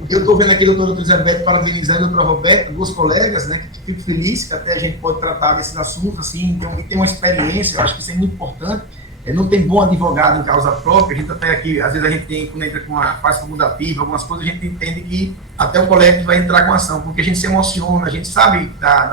Eu estou vendo aqui a doutora Elizabeth parabenizando a doutora Roberta, duas colegas, né, que fico feliz, que até a gente pode tratar desses assuntos, assim, então, e tem uma experiência, eu acho que isso é muito importante. Não tem bom advogado em causa própria, a gente até aqui, às vezes a gente tem, quando entra com a fase facultativa, algumas coisas, a gente entende que até o colega vai entrar com a ação, porque a gente se emociona, a gente sabe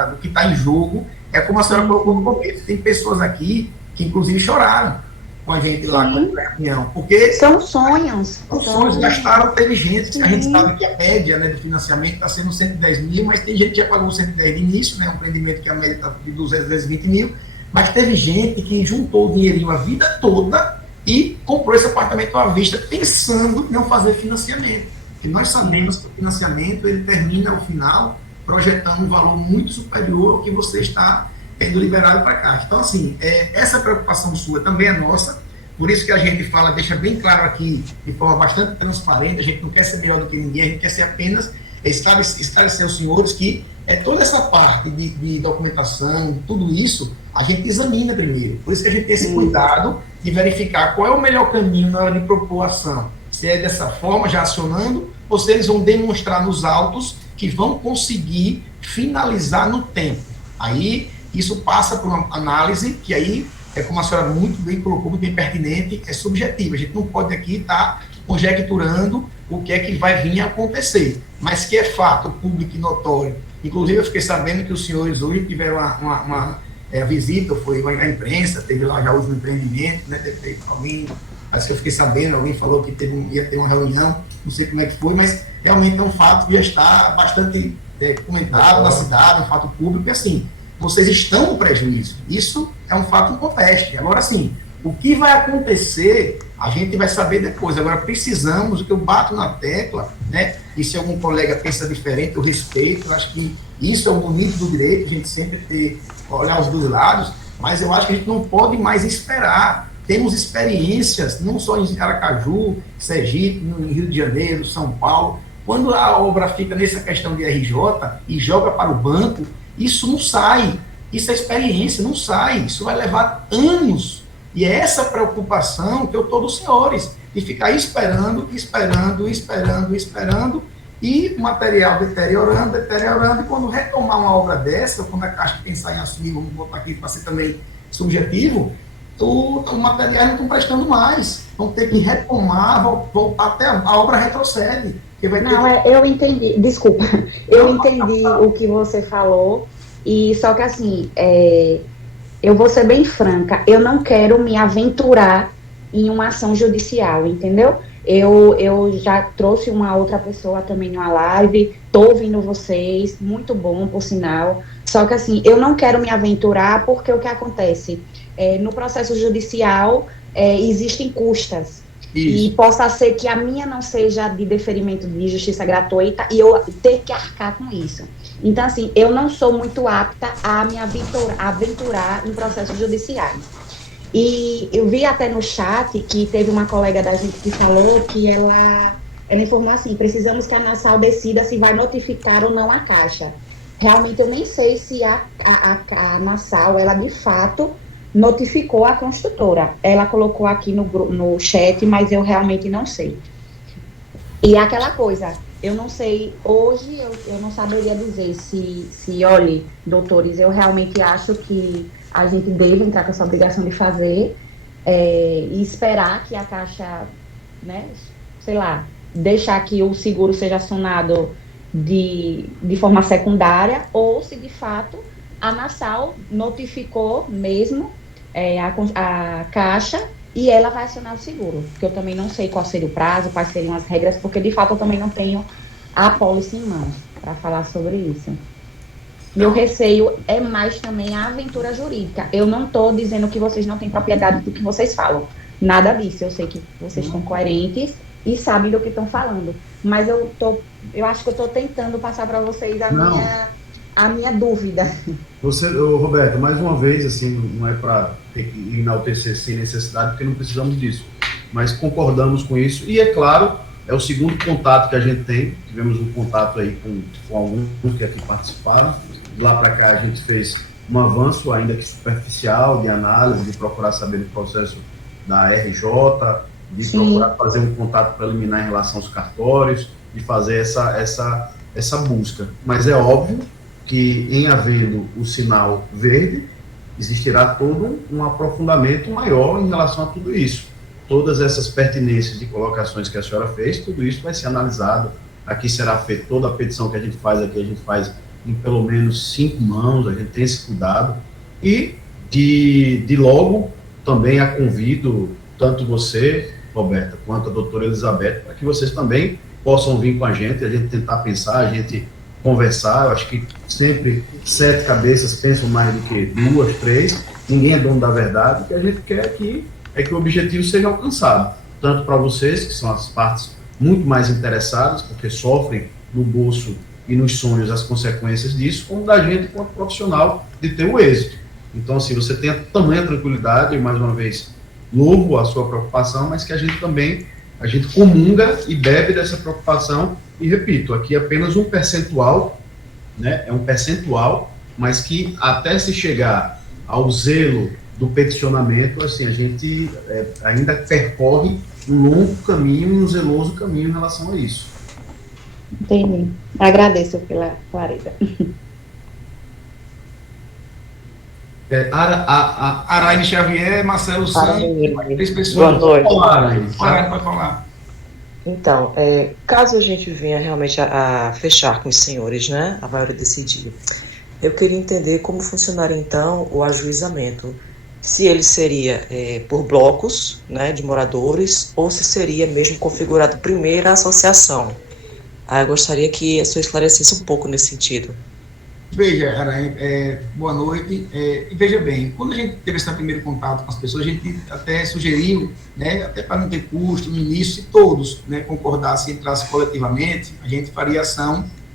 do que está em jogo, é como a senhora colocou no começo, tem pessoas aqui que inclusive choraram com a gente lá, com a reunião, porque... São sonhos. Os sonhos gastaram, teve gente, a gente sabe que a média, né, de financiamento está sendo 110 mil, mas tem gente que já pagou 110 de início, né, um empreendimento que a média está de 220 mil, mas teve gente que juntou o dinheirinho a vida toda e comprou esse apartamento à vista pensando em não fazer financiamento. Porque nós sabemos que o financiamento ele termina ao final projetando um valor muito superior ao que você está tendo liberado para cá. Então, assim, essa preocupação sua também é nossa, por isso que a gente fala, deixa bem claro aqui, de forma bastante transparente, a gente não quer ser melhor do que ninguém, a gente quer ser apenas esclarecer aos senhores que toda essa parte de documentação, tudo isso, a gente examina primeiro. Por isso que a gente tem esse cuidado de verificar qual é o melhor caminho na hora de propor a ação. Se é dessa forma, já acionando, ou se eles vão demonstrar nos autos que vão conseguir finalizar no tempo. Aí, isso passa por uma análise que aí, como a senhora muito bem colocou, muito bem pertinente, é subjetiva. A gente não pode aqui estar conjecturando o que é que vai vir a acontecer, mas que é fato público e notório. Inclusive, eu fiquei sabendo que os senhores hoje tiveram uma visita, foi na imprensa, teve lá já o último empreendimento, né, teve alguém, acho que eu fiquei sabendo, alguém falou que ia ter uma reunião, não sei como é que foi, mas realmente é um fato que já está bastante comentado na cidade, um fato público, e assim, vocês estão no prejuízo, isso é um fato inconteste. Agora, assim, o que vai acontecer, a gente vai saber depois. Agora, precisamos, o que eu bato na tecla, né, e se algum colega pensa diferente, eu respeito, eu acho que isso é o bonito do direito, a gente sempre olhar os dois lados, mas eu acho que a gente não pode mais esperar. Temos experiências, não só em Aracaju, Sergipe, no Rio de Janeiro, São Paulo, quando a obra fica nessa questão de RJ e joga para o banco, isso não sai, isso é experiência, não sai, isso vai levar anos. E é essa preocupação que eu estou dos senhores, de ficar esperando, e o material deteriorando, e quando retomar uma obra dessa, quando a Caixa pensar em assumir, vamos botar aqui para ser também subjetivo, o material não estão prestando mais, vão ter que retomar, voltar até a obra retrocede. Eu entendi, desculpa, eu entendi o que você falou, e só que assim, eu vou ser bem franca, eu não quero me aventurar em uma ação judicial, entendeu? Eu já trouxe uma outra pessoa também numa live, estou ouvindo vocês, muito bom, por sinal, só que assim, eu não quero me aventurar porque o que acontece? No processo judicial existem custas, e possa ser que a minha não seja de deferimento de justiça gratuita e eu ter que arcar com isso. Então, assim, eu não sou muito apta a me aventurar em processos judiciais. E eu vi até no chat que teve uma colega da gente que falou que ela informou assim, precisamos que a Nassau decida se vai notificar ou não a Caixa. realmente eu nem sei se a Nassau, ela de fato notificou a construtora. Ela colocou aqui no chat, mas eu realmente não sei. E aquela coisa, eu não sei, hoje eu não saberia dizer se, olhe, doutores, eu realmente acho que a gente deve entrar com essa obrigação de fazer e esperar que a Caixa, né, sei lá, deixar que o seguro seja acionado de forma secundária, ou se de fato a Nassau notificou mesmo a Caixa e ela vai acionar o seguro, porque eu também não sei qual seria o prazo, quais seriam as regras, porque de fato eu também não tenho a pólice em mãos para falar sobre isso. Meu receio é mais também a aventura jurídica. Eu não estou dizendo que vocês não têm propriedade do que vocês falam, nada disso, eu sei que vocês estão coerentes e sabem do que estão falando, mas eu acho que eu estou tentando passar para vocês a minha dúvida. Roberto, mais uma vez, assim, não é para ter que enaltecer sem necessidade, porque não precisamos disso, mas concordamos com isso, e é claro, é o segundo contato que a gente tem, tivemos um contato aí com alguns que aqui participaram, de lá para cá a gente fez um avanço, ainda que superficial, de análise, de procurar saber do processo da RJ, de Sim. procurar fazer um contato preliminar em relação aos cartórios, de fazer essa busca, mas é óbvio que em havendo o sinal verde, existirá todo um aprofundamento maior em relação a tudo isso. Todas essas pertinências de colocações que a senhora fez, tudo isso vai ser analisado. Aqui será feita toda a petição que a gente faz aqui, a gente faz em pelo menos 5 mãos, a gente tem esse cuidado. E de logo também a convido tanto você, Roberta, quanto a doutora Elizabeth, para que vocês também possam vir com a gente tentar pensar, a gente conversar. Eu acho que sempre 7 cabeças pensam mais do que 2, 3, ninguém é dono da verdade. O que a gente quer aqui é que o objetivo seja alcançado, tanto para vocês, que são as partes muito mais interessadas, porque sofrem no bolso e nos sonhos as consequências disso, como da gente, quanto profissional, de ter o êxito. Então, assim, você tem a tamanha tranquilidade, e mais uma vez, louvo a sua preocupação, mas que a gente comunga e bebe dessa preocupação. E repito, aqui é apenas um percentual, né? É um percentual, mas que até se chegar ao zelo do peticionamento, assim, a gente ainda percorre um longo caminho e um zeloso caminho em relação a isso. Entendi. Agradeço pela clareza. Araine Xavier, Marcelo Santos, 3 pessoas. Boa noite. Araine, pode falar. Então, caso a gente venha realmente a fechar com os senhores, né, a maioria decidir, eu queria entender como funcionaria então o ajuizamento, se ele seria por blocos, né, de moradores, ou se seria mesmo configurado primeiro a associação. Eu gostaria que a senhora esclarecesse um pouco nesse sentido. Veja, Araine, boa noite. E veja bem, quando a gente teve esse primeiro contato com as pessoas, a gente até sugeriu, né, até para não ter custo, no início, se todos, né, concordassem e entrassem coletivamente, a gente faria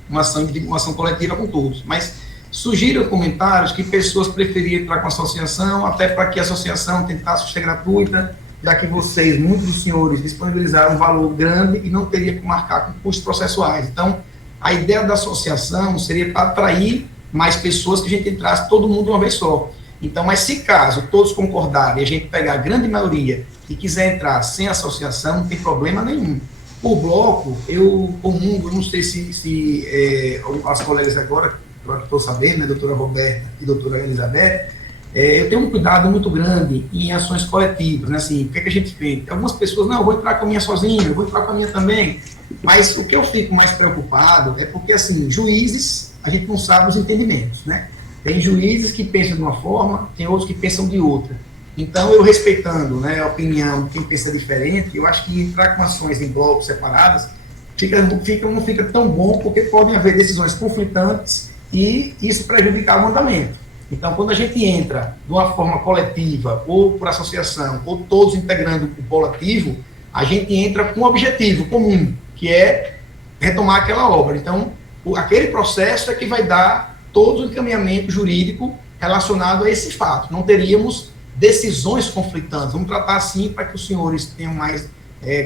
uma ação coletiva com todos. Mas surgiram comentários que pessoas preferiam entrar com a associação, até para que a associação tentasse ser gratuita, já que vocês, muitos dos senhores, disponibilizaram um valor grande e não teria que marcar com custos processuais. Então, a ideia da associação seria para atrair mais pessoas, que a gente entrasse todo mundo de uma vez só. Então, mas se caso todos concordarem e a gente pegar a grande maioria e quiser entrar sem associação, não tem problema nenhum. Por bloco, eu comungo, não sei se as colegas agora que estou sabendo, né, doutora Roberta e doutora Elizabeth, eu tenho um cuidado muito grande em ações coletivas, né, assim, o que a gente fez? Algumas pessoas, não, eu vou entrar com a minha sozinha, eu vou entrar com a minha também, mas o que eu fico mais preocupado é porque, assim, juízes, a gente não sabe os entendimentos, né, tem juízes que pensam de uma forma, tem outros que pensam de outra, então eu respeitando, né, a opinião de quem pensa diferente, eu acho que entrar com ações em blocos separadas não fica tão bom, porque podem haver decisões conflitantes e isso prejudicar o andamento. Então, quando a gente entra de uma forma coletiva, ou por associação, ou todos integrando o polo ativo, a gente entra com um objetivo comum, que é retomar aquela obra. Então, aquele processo é que vai dar todo o encaminhamento jurídico relacionado a esse fato. Não teríamos decisões conflitantes. Vamos tratar assim para que os senhores tenham mais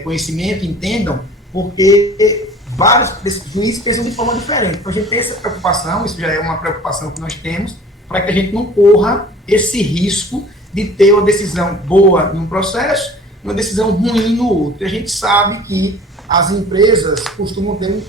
conhecimento, entendam, porque vários desses juízes pensam de forma diferente. Então, a gente tem essa preocupação, isso já é uma preocupação que nós temos, para que a gente não corra esse risco de ter uma decisão boa em um processo e uma decisão ruim no outro. E a gente sabe que as empresas costumam ter um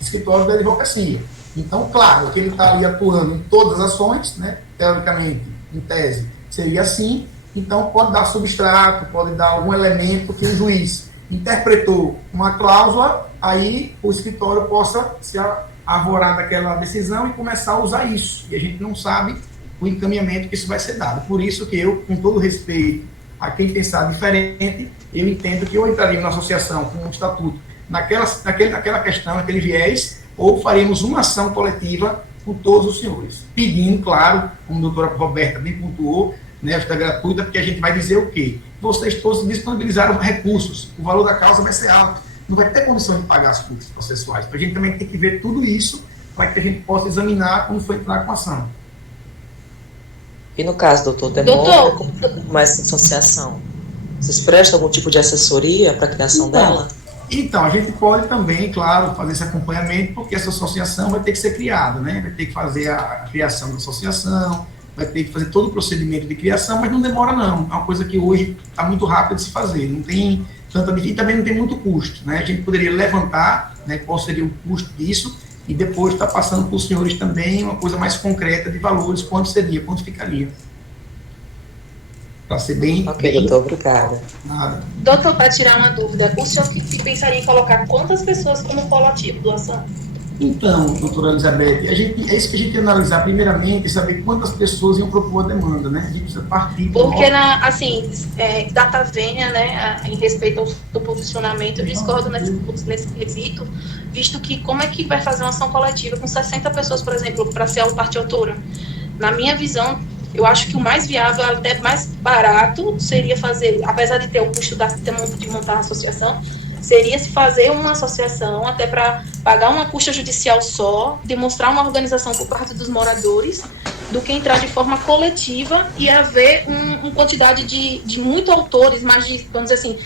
escritório de advocacia. Então, claro, que ele está ali atuando em todas as ações, né? Teoricamente, em tese, seria assim. Então, pode dar substrato, pode dar algum elemento que o juiz interpretou uma cláusula, aí o escritório possa se arvorar daquela decisão e começar a usar isso. E a gente não sabe o encaminhamento que isso vai ser dado. Por isso que eu, com todo respeito a quem pensar diferente, eu entendo que eu entraria na associação com um estatuto naquela questão, naquele viés, ou faríamos uma ação coletiva com todos os senhores. Pedindo, claro, como a doutora Roberta bem pontuou, né, está gratuita, porque a gente vai dizer o quê? Vocês todos disponibilizaram recursos, o valor da causa vai ser alto, não vai ter condição de pagar as custas processuais. Então, a gente também tem que ver tudo isso para que a gente possa examinar como foi entrar com a ação. E no caso, doutor, demora como essa associação? Vocês prestam algum tipo de assessoria para a criação dela? Então, a gente pode também, claro, fazer esse acompanhamento, porque essa associação vai ter que ser criada, né? Vai ter que fazer a criação da associação, vai ter que fazer todo o procedimento de criação, mas não demora não. É uma coisa que hoje está muito rápido de se fazer, não tem tanta e também não tem muito custo, né? A gente poderia levantar, né, qual seria o custo disso e depois estar passando para os senhores também uma coisa mais concreta de valores, quanto seria, quanto ficaria. Para ser bem... Ok, doutor, obrigada. Nada. Doutor, para tirar uma dúvida, o senhor que pensaria em colocar quantas pessoas como polo ativo doação? Então, doutora Elizabeth, é isso que a gente tem que analisar primeiramente, saber quantas pessoas iam propor a demanda, né? A gente precisa partir... Porque, data vênia, né, em respeito ao posicionamento, eu discordo nesse quesito, visto que como é que vai fazer uma ação coletiva com 60 pessoas, por exemplo, para ser a parte autora? Na minha visão, eu acho que o mais viável, até mais barato, seria fazer, apesar de ter o custo de montar a associação, seria se fazer uma associação até para pagar uma custa judicial só, demonstrar uma organização por parte dos moradores, do que entrar de forma coletiva e haver uma quantidade de muitos autores, mais de, vamos dizer assim,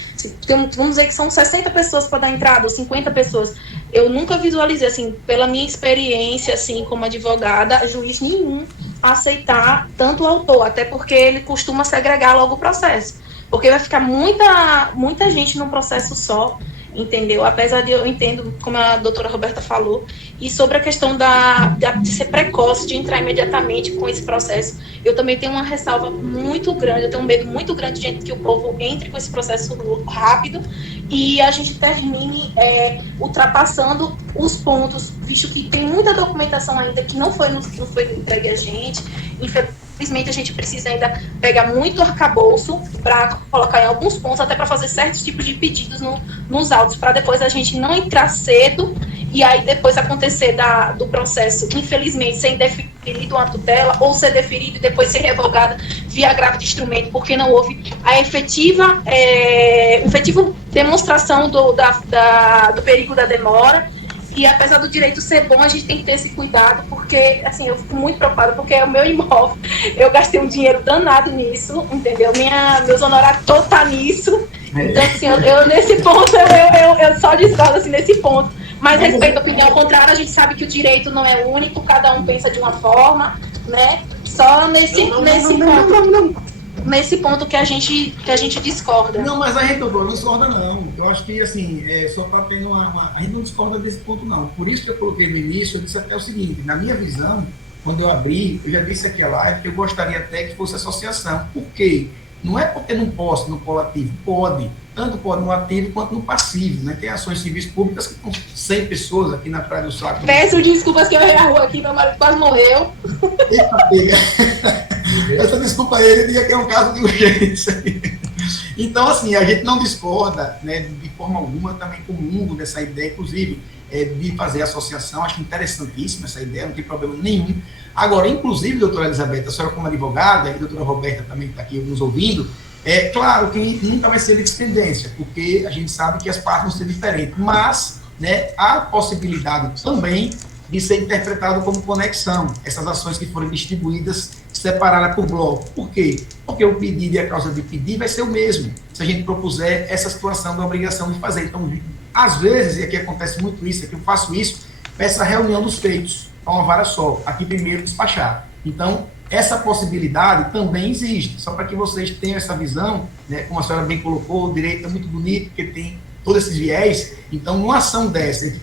vamos dizer que são 60 pessoas para dar entrada, ou 50 pessoas. Eu nunca visualizei, assim, pela minha experiência, assim, como advogada, juiz nenhum aceitar tanto o autor, até porque ele costuma segregar logo o processo. Porque vai ficar muita gente num processo só, entendeu? Apesar de eu entendo, como a doutora Roberta falou, e sobre a questão de ser precoce, de entrar imediatamente com esse processo, eu também tenho uma ressalva muito grande, eu tenho um medo muito grande de que o povo entre com esse processo rápido e a gente termine ultrapassando os pontos, visto que tem muita documentação ainda que não foi entregue a gente, infelizmente a gente precisa ainda pegar muito arcabouço para colocar em alguns pontos, até para fazer certos tipos de pedidos nos autos, para depois a gente não entrar cedo e aí depois acontecer do processo, infelizmente, ser indeferido uma tutela ou ser deferido e depois ser revogada via agravo de instrumento, porque não houve a efetiva demonstração do perigo da demora. E apesar do direito ser bom, a gente tem que ter esse cuidado, porque, assim, eu fico muito preocupada, porque é o meu imóvel, eu gastei um dinheiro danado nisso, entendeu? Meus honorários todos tá nisso, então, assim, eu nesse ponto, eu só discordo, assim, nesse ponto, mas respeito a opinião contrária, a gente sabe que o direito não é único, cada um pensa de uma forma, né? Só nesse ponto que a gente discorda. Não, mas a gente não discorda não. Eu acho que, assim, só para ter a gente não discorda desse ponto não. Por isso que eu coloquei no início, eu disse até o seguinte, na minha visão, quando eu abri, eu já disse aqui a live que eu gostaria até que fosse associação. Por quê? Não é porque não posso no polo ativo, pode. Tanto pode no ativo quanto no passivo, né? Tem ações civis públicas que com 100 pessoas aqui na Praia do Saco. Peço desculpas que eu errei a rua aqui, meu marido quase morreu. Eita, pega. Essa desculpa ele diga que é um caso de urgência. Então, assim, a gente não discorda, né, de forma alguma, também comungo dessa ideia, inclusive, de fazer associação. Acho interessantíssima essa ideia, não tem problema nenhum. Agora, inclusive, doutora Elizabeth, a senhora como advogada, e a doutora Roberta também está aqui nos ouvindo, claro que nunca vai ser litiscendência, porque a gente sabe que as partes vão ser diferentes, mas, né, há possibilidade também de ser interpretado como conexão, essas ações que forem distribuídas separadas por bloco. Por quê? Porque o pedido e a causa de pedir vai ser o mesmo, se a gente propuser essa situação da obrigação de fazer. Então, às vezes, e aqui acontece muito isso, aqui eu faço isso, essa reunião dos feitos, a uma vara só, aqui primeiro despachar. Então, essa possibilidade também existe, só para que vocês tenham essa visão, né, como a senhora bem colocou, o direito é muito bonito, porque tem todos esses viés. Então, numa ação dessa, que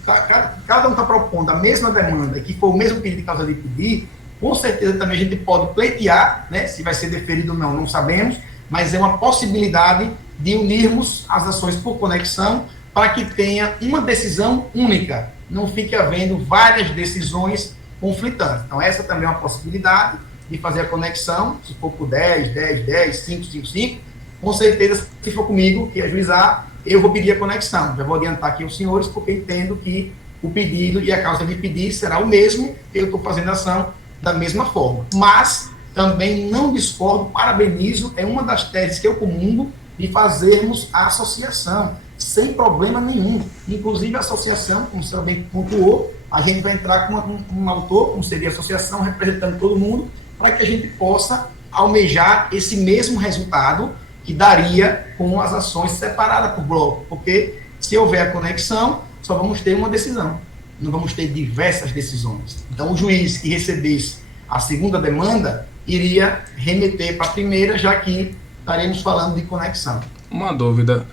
cada um está propondo a mesma demanda, que for o mesmo pedido de causa de pedir, com certeza também a gente pode pleitear, né, se vai ser deferido ou não, não sabemos, mas é uma possibilidade de unirmos as ações por conexão para que tenha uma decisão única, não fique havendo várias decisões conflitantes. Então, essa também é uma possibilidade de fazer a conexão, se for por 10, 10, 10, 5, 5, 5, com certeza, se for comigo, que ajuizar, eu vou pedir a conexão. Já vou adiantar aqui aos senhores, porque entendo que o pedido e a causa de pedir será o mesmo, eu estou fazendo a ação da mesma forma. Mas também não discordo, parabenizo, é uma das teses que eu comungo de fazermos a associação, sem problema nenhum. Inclusive a associação, como você bem pontuou, a gente vai entrar com um autor, como seria a associação, representando todo mundo, para que a gente possa almejar esse mesmo resultado que daria com as ações separadas por bloco, porque se houver a conexão, só vamos ter uma decisão, não vamos ter diversas decisões. Então, o juiz que recebesse a segunda demanda iria remeter para a primeira, já que estaremos falando de conexão. Uma dúvida,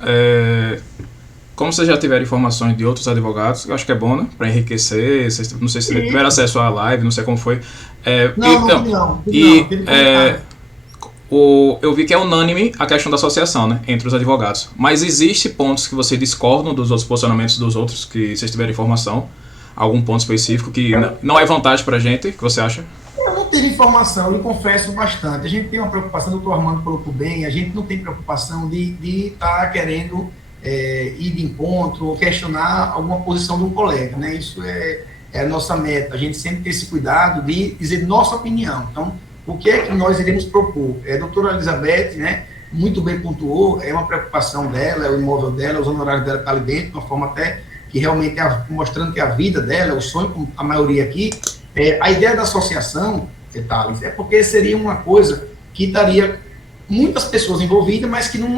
como vocês já tiveram informações de outros advogados, eu acho que é bom, né, para enriquecer, não sei se tiveram acesso à live, não sei como foi. Eu vi que é unânime a questão da associação, né, entre os advogados. Mas existe pontos que vocês discordam dos outros posicionamentos dos outros, que vocês tiverem informação? Algum ponto específico que não é vantagem para a gente, que você acha? Eu não tive informação, eu confesso bastante. A gente tem uma preocupação, o doutor Armando colocou bem, a gente não tem preocupação de estar querendo ir de encontro ou questionar alguma posição de um colega, né? Isso é a nossa meta. A gente sempre tem esse cuidado de dizer nossa opinião. Então, o que é que nós iremos propor? A doutora Elizabeth, né, muito bem pontuou, é uma preocupação dela, é o imóvel dela, os honorários dela estão ali dentro, de uma forma até que realmente mostrando que a vida dela, o sonho, como a maioria aqui, a ideia da associação, Thales, é porque seria uma coisa que estaria muitas pessoas envolvidas, mas que num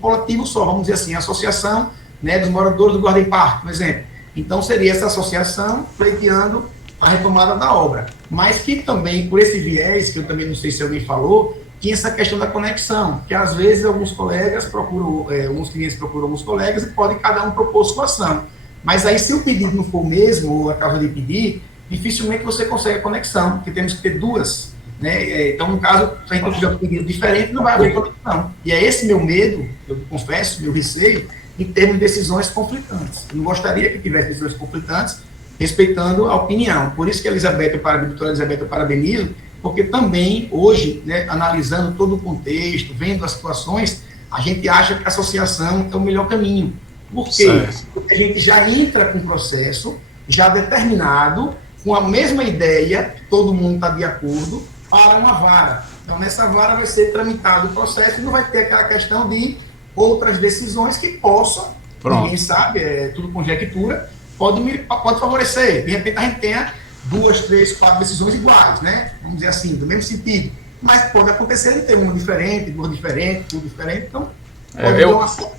coletivo só, vamos dizer assim, a associação, né, dos moradores do Garden Park, por exemplo. Então, seria essa associação pleiteando a retomada da obra. Mas que também, por esse viés, que eu também não sei se alguém falou, tinha essa questão da conexão, que às vezes alguns colegas procuram, alguns clientes procuram alguns colegas e pode cada um propor sua ação. Mas aí, se o pedido não for o mesmo, ou a causa de pedir, dificilmente você consegue a conexão, porque temos que ter duas, né? Então, no caso, se a gente tiver um pedido diferente, não vai haver conexão. E é esse meu medo, eu confesso, meu receio, em termos de decisões conflitantes. Eu não gostaria que tivesse decisões conflitantes, respeitando a opinião. Por isso que a doutora Elizabeth, eu parabenizo, porque também, hoje, né, analisando todo o contexto, vendo as situações, a gente acha que a associação é o melhor caminho. Por quê? Porque a gente já entra com o processo, já determinado, com a mesma ideia, todo mundo está de acordo, para uma vara. Então, nessa vara vai ser tramitado o processo e não vai ter aquela questão de outras decisões que possam, ninguém sabe, é tudo conjectura, pode favorecer. De repente, a gente tenha 2, 3, 4 decisões iguais, né? Vamos dizer assim, do mesmo sentido. Mas pode acontecer de ter uma diferente, duas diferentes, tudo diferente, então...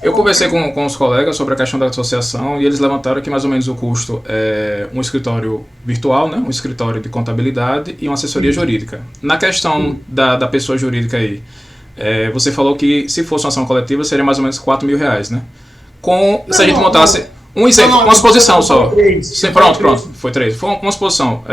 Eu conversei com os colegas sobre a questão da associação e eles levantaram que mais ou menos o custo é um escritório virtual, né, um escritório de contabilidade e uma assessoria jurídica. Na questão da pessoa jurídica aí, você falou que se fosse uma ação coletiva seria mais ou menos R$4.000, né? Se a gente montasse um exemplo, uma exposição só. Pronto, foi 3. Foi uma exposição.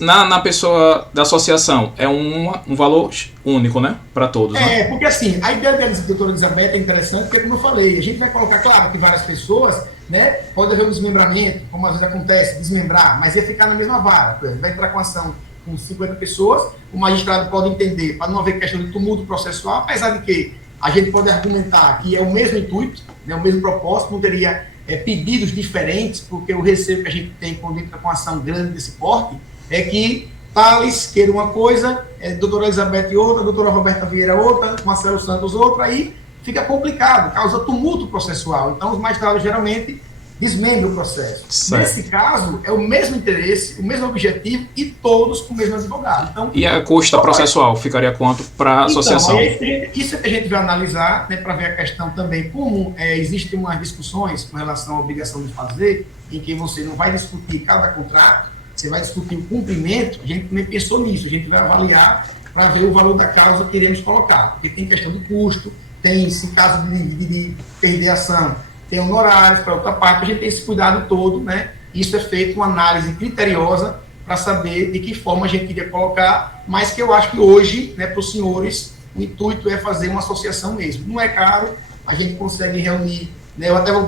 Na pessoa da associação, é um valor único, né? Para todos. Né? Porque assim, a ideia da doutora Elizabeth é interessante, porque como eu falei, a gente vai colocar, claro, que várias pessoas, né? Pode haver um desmembramento, como às vezes acontece, desmembrar, mas ia ficar na mesma vara. Por exemplo, vai entrar com ação com 50 pessoas, o magistrado pode entender, para não haver questão de tumulto processual, apesar de que a gente pode argumentar que é o mesmo intuito, né? O mesmo propósito, não teria pedidos diferentes, porque o receio que a gente tem quando entra com ação grande desse porte é que Thales queira uma coisa, doutora Elizabeth outra, doutora Roberta Vieira outra, Marcelo Santos outra, aí fica complicado, causa tumulto processual. Então, os magistrados geralmente desmembre o processo. Certo. Nesse caso, é o mesmo interesse, o mesmo objetivo e todos com o mesmo advogado. Então, E a custa processual ficaria quanto para a associação? Isso é que a gente vai analisar, né, para ver a questão também, como existem umas discussões com relação à obrigação de fazer, em que você não vai discutir cada contrato, você vai discutir o cumprimento. A gente também pensou nisso, a gente vai avaliar para ver o valor da causa que iremos colocar, porque tem questão do custo, tem, se caso de perder a ação, tem honorários para outra parte, a gente tem esse cuidado todo, né? Isso é feito uma análise criteriosa para saber de que forma a gente iria colocar, mas que eu acho que hoje, né, para os senhores, o intuito é fazer uma associação mesmo. Não é caro, a gente consegue reunir, né, eu até vou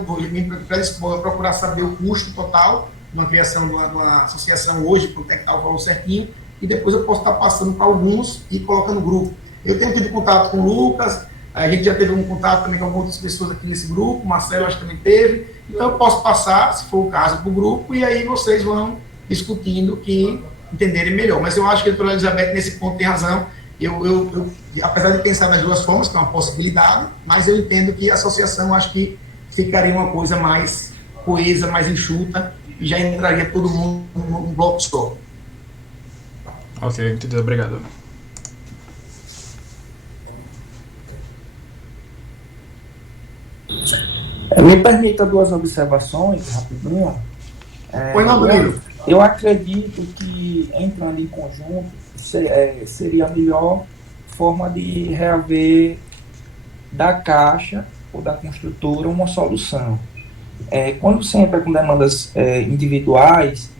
procurar saber o custo total de uma criação de uma associação hoje, quanto é que está o valor certinho, e depois eu posso estar passando para alguns e colocando no grupo. Eu tenho tido contato com o Lucas, a gente já teve um contato também com algumas pessoas aqui nesse grupo, o Marcelo acho que também teve, então eu posso passar, se for o caso, para o grupo, e aí vocês vão discutindo que entenderem melhor. Mas eu acho que a doutora Elizabeth, nesse ponto, tem razão. Eu, apesar de pensar nas duas formas, que é uma possibilidade, mas eu entendo que a associação, acho que ficaria uma coisa mais coesa, mais enxuta, e já entraria todo mundo num bloco só. Ok, entendido, obrigado. Me permita duas observações, rapidinho. Pois não, Danilo. Eu acredito que, entrando em conjunto, seria a melhor forma de reaver da Caixa ou da construtora uma solução. Quando você entra com demandas individuais,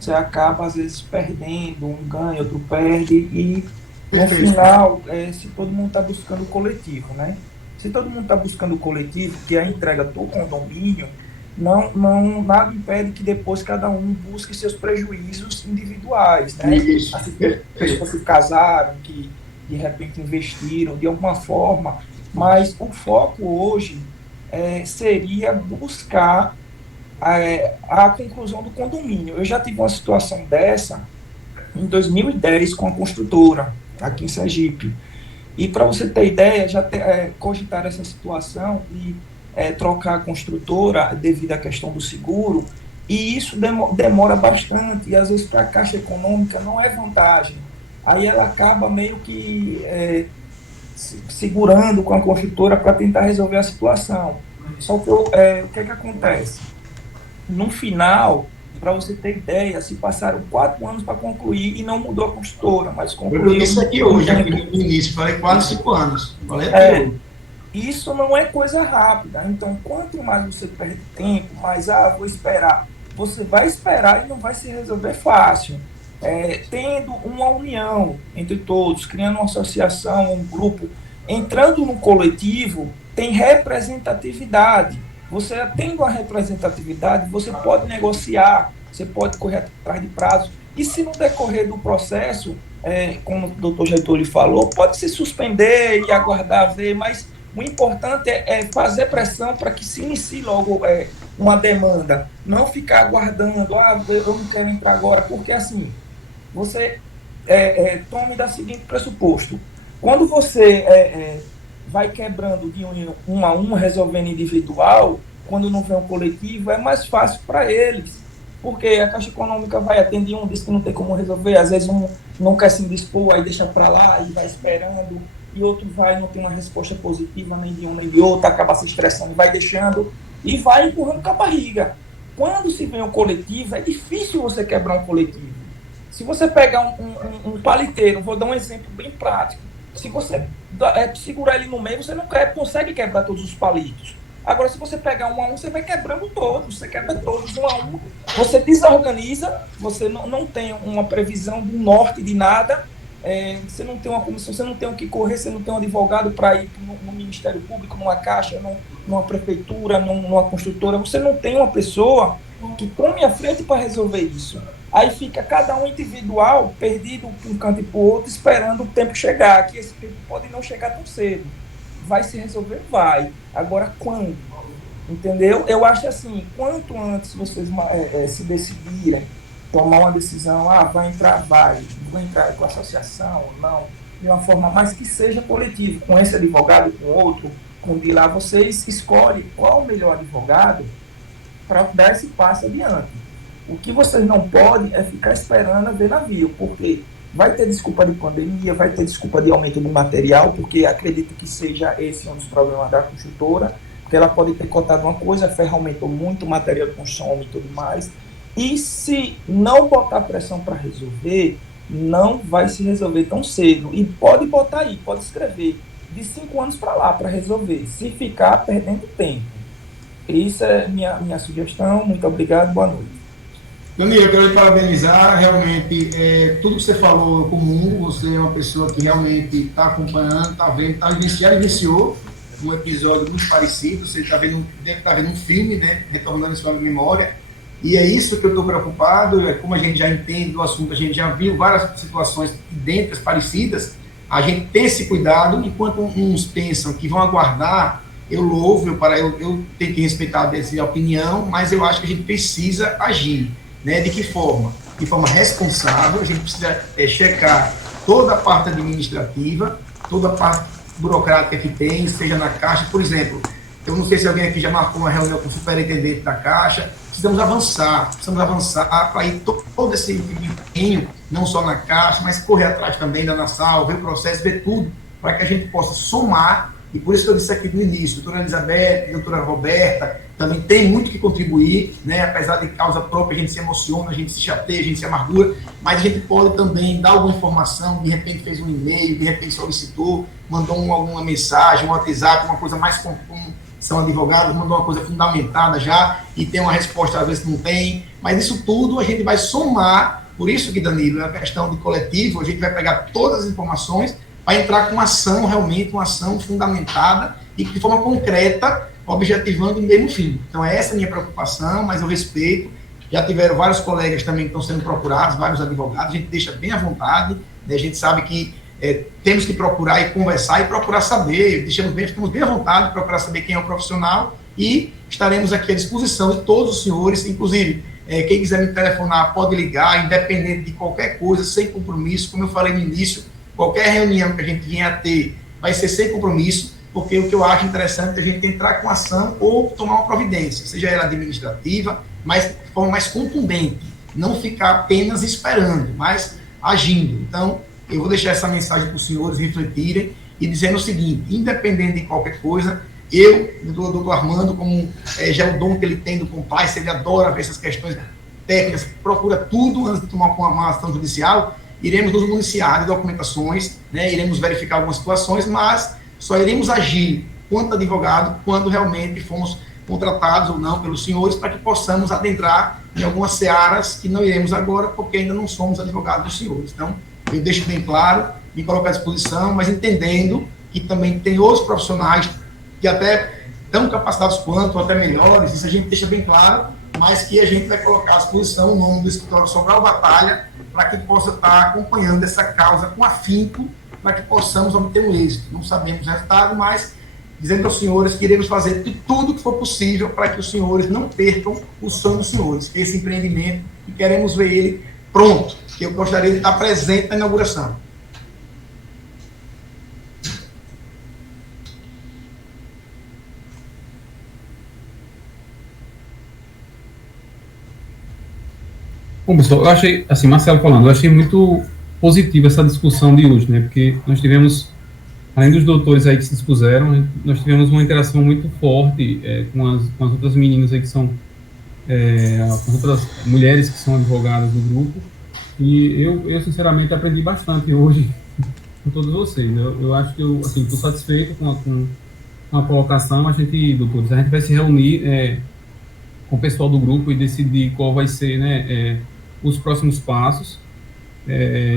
você acaba, às vezes, perdendo, um ganha, outro perde, e, no final, se todo mundo está buscando o coletivo, né? Se todo mundo está buscando o coletivo, que é a entrega do condomínio, nada impede que depois cada um busque seus prejuízos individuais, né? As pessoas que casaram, que de repente investiram de alguma forma, mas o foco hoje seria buscar a conclusão do condomínio. Eu já tive uma situação dessa em 2010 com a construtora aqui em Sergipe. E para você ter ideia, já cogitaram essa situação e trocar a construtora devido à questão do seguro, e isso demora bastante, e às vezes para a Caixa Econômica não é vantagem. Aí ela acaba meio que segurando com a construtora para tentar resolver a situação. Só que o que é que acontece? No final, para você ter ideia, se passaram 4 anos para concluir e não mudou a construtora, mas concluiu. Eu disse aqui hoje, aqui no início, falei quase 5 anos. Isso não é coisa rápida. Então, quanto mais você perde tempo, mais, vou esperar. Você vai esperar e não vai se resolver fácil. Tendo uma união entre todos, criando uma associação, um grupo, entrando no coletivo, tem representatividade. Você tendo a representatividade, você pode negociar, você pode correr atrás de prazos. E se no decorrer do processo, como o doutor Getúlio falou, pode se suspender e aguardar ver, mas o importante é fazer pressão para que se inicie logo uma demanda. Não ficar aguardando, eu não quero entrar agora, porque assim, você tome da seguinte pressuposto. Quando você vai quebrando de um a um, resolvendo individual, quando não vem um coletivo, é mais fácil para eles, porque a Caixa Econômica vai atender um, diz que não tem como resolver, às vezes um não quer se indispor, aí deixa para lá e vai esperando, e outro vai não tem uma resposta positiva nem de um nem de outro, acaba se estressando, vai deixando e vai empurrando com a barriga. Quando se vem um coletivo, é difícil você quebrar um coletivo. Se você pegar um paliteiro, vou dar um exemplo bem prático, se você segurar ele no meio, você não consegue quebrar todos os palitos. Agora, se você pegar um a um, você vai quebrando todos, você quebra todos um a um, você desorganiza, você não tem uma previsão do norte de nada, você não tem uma comissão, você não tem o que correr, você não tem um advogado para ir no Ministério Público, numa caixa, numa prefeitura, numa construtora, você não tem uma pessoa que tome a frente para resolver isso. Aí fica cada um individual, perdido de um canto e para o outro, esperando o tempo chegar, que esse tempo pode não chegar tão cedo. Vai se resolver? Vai. Agora, quando? Entendeu? Eu acho assim, quanto antes vocês se decidirem, tomar uma decisão, vai entrar, vou entrar com a associação ou não, de uma forma mais que seja coletiva, com esse advogado, com outro, com de lá, vocês escolhem qual o melhor advogado para dar esse passo adiante. O que vocês não podem é ficar esperando a ver navio, porque vai ter desculpa de pandemia, vai ter desculpa de aumento do material, porque acredito que seja esse um dos problemas da construtora, porque ela pode ter cotado uma coisa, a ferro aumentou muito, o material de construção aumentou demais, e se não botar pressão para resolver, não vai se resolver tão cedo. E pode botar aí, pode escrever, de 5 anos para lá para resolver, se ficar perdendo tempo. Isso é minha sugestão. Muito obrigado, boa noite. Danilo, eu quero lhe parabenizar, realmente, tudo que você falou é comum, você é uma pessoa que realmente está acompanhando, está vendo, vivenciou um episódio muito parecido, você deve estar vendo um filme, né, retornando em sua memória, e é isso que eu estou preocupado, como a gente já entende do assunto, a gente já viu várias situações idênticas, parecidas, a gente tem esse cuidado, enquanto uns pensam que vão aguardar, eu louvo, eu tenho que respeitar a opinião, mas eu acho que a gente precisa agir. Né, de que forma? De forma responsável, a gente precisa checar toda a parte administrativa, toda a parte burocrática que tem, seja na Caixa, por exemplo, eu não sei se alguém aqui já marcou uma reunião com o superintendente da Caixa, precisamos avançar para ir todo esse empenho, não só na Caixa, mas correr atrás também da Nassau, ver o processo, ver tudo, para que a gente possa somar, e por isso que eu disse aqui no início, doutora Elizabeth, doutora Roberta, também tem muito que contribuir, né? Apesar de causa própria, a gente se emociona, a gente se chateia, a gente se amargura, mas a gente pode também dar alguma informação, de repente fez um e-mail, de repente solicitou, mandou alguma mensagem, um WhatsApp, uma coisa mais comum, são advogados, mandou uma coisa fundamentada já, e tem uma resposta, às vezes não tem, mas isso tudo a gente vai somar, por isso que, Danilo, é uma questão de coletivo, a gente vai pegar todas as informações para entrar com uma ação, realmente, uma ação fundamentada e de forma concreta, objetivando o mesmo fim. Então, essa é a minha preocupação, mas eu respeito. Já tiveram vários colegas também que estão sendo procurados, vários advogados, a gente deixa bem à vontade, né? A gente sabe que temos que procurar e conversar e procurar saber, ficamos bem à vontade de procurar saber quem é o profissional e estaremos aqui à disposição de todos os senhores, inclusive, quem quiser me telefonar pode ligar, independente de qualquer coisa, sem compromisso, como eu falei no início, qualquer reunião que a gente venha a ter vai ser sem compromisso, porque o que eu acho interessante é a gente entrar com ação ou tomar uma providência, seja ela administrativa, mas de forma mais contundente, não ficar apenas esperando, mas agindo. Então, eu vou deixar essa mensagem para os senhores refletirem e dizendo o seguinte, independente de qualquer coisa, o doutor Armando, como já é o dom que ele tem do compliance, ele adora ver essas questões técnicas, procura tudo antes de tomar uma ação judicial, iremos nos municiar de documentações, né, iremos verificar algumas situações, mas só iremos agir quanto advogado quando realmente fomos contratados ou não pelos senhores para que possamos adentrar em algumas searas que não iremos agora porque ainda não somos advogados dos senhores. Então, eu deixo bem claro, me coloco à disposição, mas entendendo que também tem outros profissionais que até tão capacitados quanto, ou até melhores, isso a gente deixa bem claro, mas que a gente vai colocar à disposição o nome do escritório Sobral Batalha para que possa estar acompanhando essa causa com afinco, para que possamos obter um êxito. Não sabemos o resultado, mas dizendo aos senhores que iremos fazer tudo que for possível para que os senhores não percam o sonho dos senhores, esse empreendimento, e queremos ver ele pronto, que eu gostaria de estar presente na inauguração. Bom, pessoal, eu achei, assim, Marcelo falando, eu achei muito positiva essa discussão de hoje, né, porque nós tivemos, além dos doutores aí que se expuseram, nós tivemos uma interação muito forte com as outras meninas aí que são, com as outras mulheres que são advogadas do grupo, e eu sinceramente aprendi bastante hoje com todos vocês. Eu acho que eu, assim, estou satisfeito com a colocação. Doutores, a gente vai se reunir com o pessoal do grupo e decidir qual vai ser, né, os próximos passos.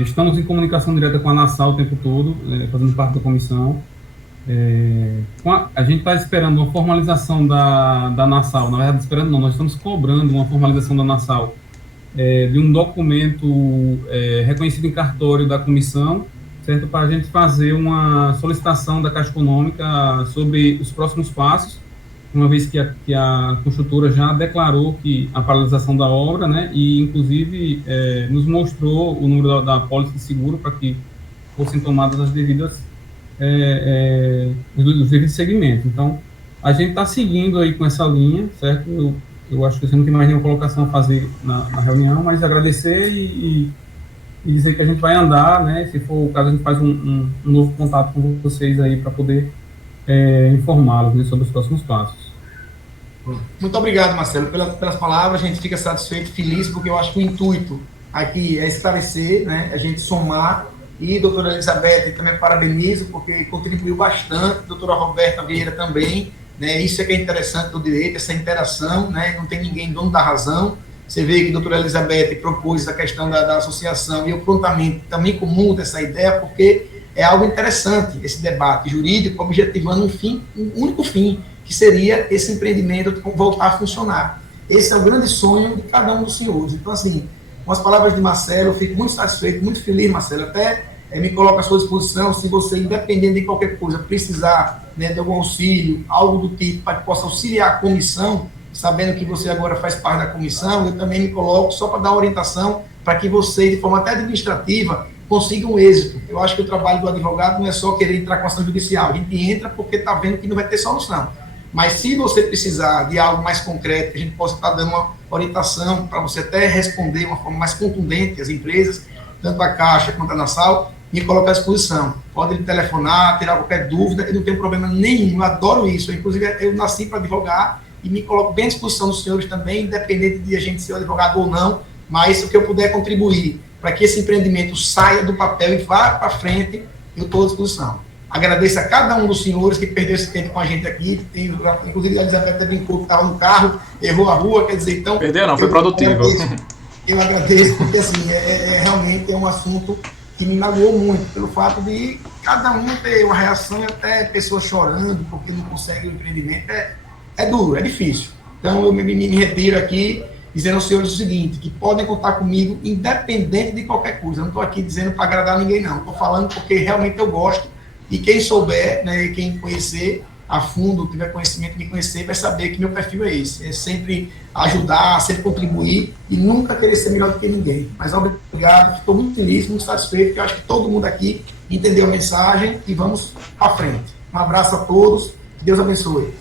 Estamos em comunicação direta com a Nassau o tempo todo, fazendo parte da comissão. A gente está esperando uma formalização da Nassau, na verdade esperando não, nós estamos cobrando uma formalização da Nassau de um documento reconhecido em cartório da comissão, certo, para a gente fazer uma solicitação da Caixa Econômica sobre os próximos passos, uma vez que a construtora já declarou que a paralisação da obra, né, e inclusive nos mostrou o número da pólice de seguro para que fossem tomadas as devidas os devidos segmentos. Então, a gente está seguindo aí com essa linha, certo? eu acho que você não tem mais nenhuma colocação a fazer na reunião, mas agradecer e dizer que a gente vai andar, né? Se for o caso, a gente faz um novo contato com vocês aí para poder informá-los, né, sobre os próximos passos. Muito obrigado, Marcelo, pelas palavras. A gente fica satisfeito, feliz, porque eu acho que o intuito aqui é esclarecer, né, a gente somar. E doutora Elizabeth, também parabenizo, porque contribuiu bastante, doutora Roberta Vieira também, né, isso é que é interessante do direito, essa interação, né, não tem ninguém dono da razão. Você vê que a doutora Elizabeth propôs a questão da associação, e eu prontamente também comungo essa ideia, porque é algo interessante, esse debate jurídico, objetivando um único fim, que seria esse empreendimento voltar a funcionar. Esse é o grande sonho de cada um dos senhores. Então, assim, com as palavras de Marcelo, eu fico muito satisfeito, muito feliz, Marcelo, até me coloco à sua disposição, se você, independente de qualquer coisa, precisar, né, de algum auxílio, algo do tipo, para que possa auxiliar a comissão, sabendo que você agora faz parte da comissão, eu também me coloco só para dar orientação, para que você, de forma até administrativa, consiga um êxito. Eu acho que o trabalho do advogado não é só querer entrar com ação judicial, a gente entra porque está vendo que não vai ter solução. Mas se você precisar de algo mais concreto, que a gente possa estar dando uma orientação para você até responder de uma forma mais contundente às empresas, tanto a Caixa quanto a Nassau, me colocar à disposição. Pode me telefonar, tirar qualquer dúvida, eu não tenho problema nenhum, eu adoro isso. Inclusive, eu nasci para advogar e me coloco bem à disposição dos senhores também, independente de a gente ser advogado ou não, mas o que eu puder contribuir para que esse empreendimento saia do papel e vá para frente, eu estou à disposição. Agradeço a cada um dos senhores que perdeu esse tempo com a gente aqui, inclusive a Elizabeth brincou que estava no carro, errou a rua, quer dizer, então... Perdeu não, foi produtivo. Eu agradeço, porque assim, realmente é um assunto que me magoou muito, pelo fato de cada um ter uma reação e até pessoas chorando porque não consegue o empreendimento, é duro, é difícil. Então eu me retiro aqui dizendo aos senhores o seguinte, que podem contar comigo independente de qualquer coisa. Eu não estou aqui dizendo para agradar ninguém, não. Estou falando porque realmente eu gosto e quem souber, né, quem conhecer a fundo, tiver conhecimento, me conhecer, vai saber que meu perfil é esse. É sempre ajudar, sempre contribuir e nunca querer ser melhor do que ninguém. Mas obrigado, estou muito feliz, muito satisfeito, porque eu acho que todo mundo aqui entendeu a mensagem e vamos para frente. Um abraço a todos, que Deus abençoe.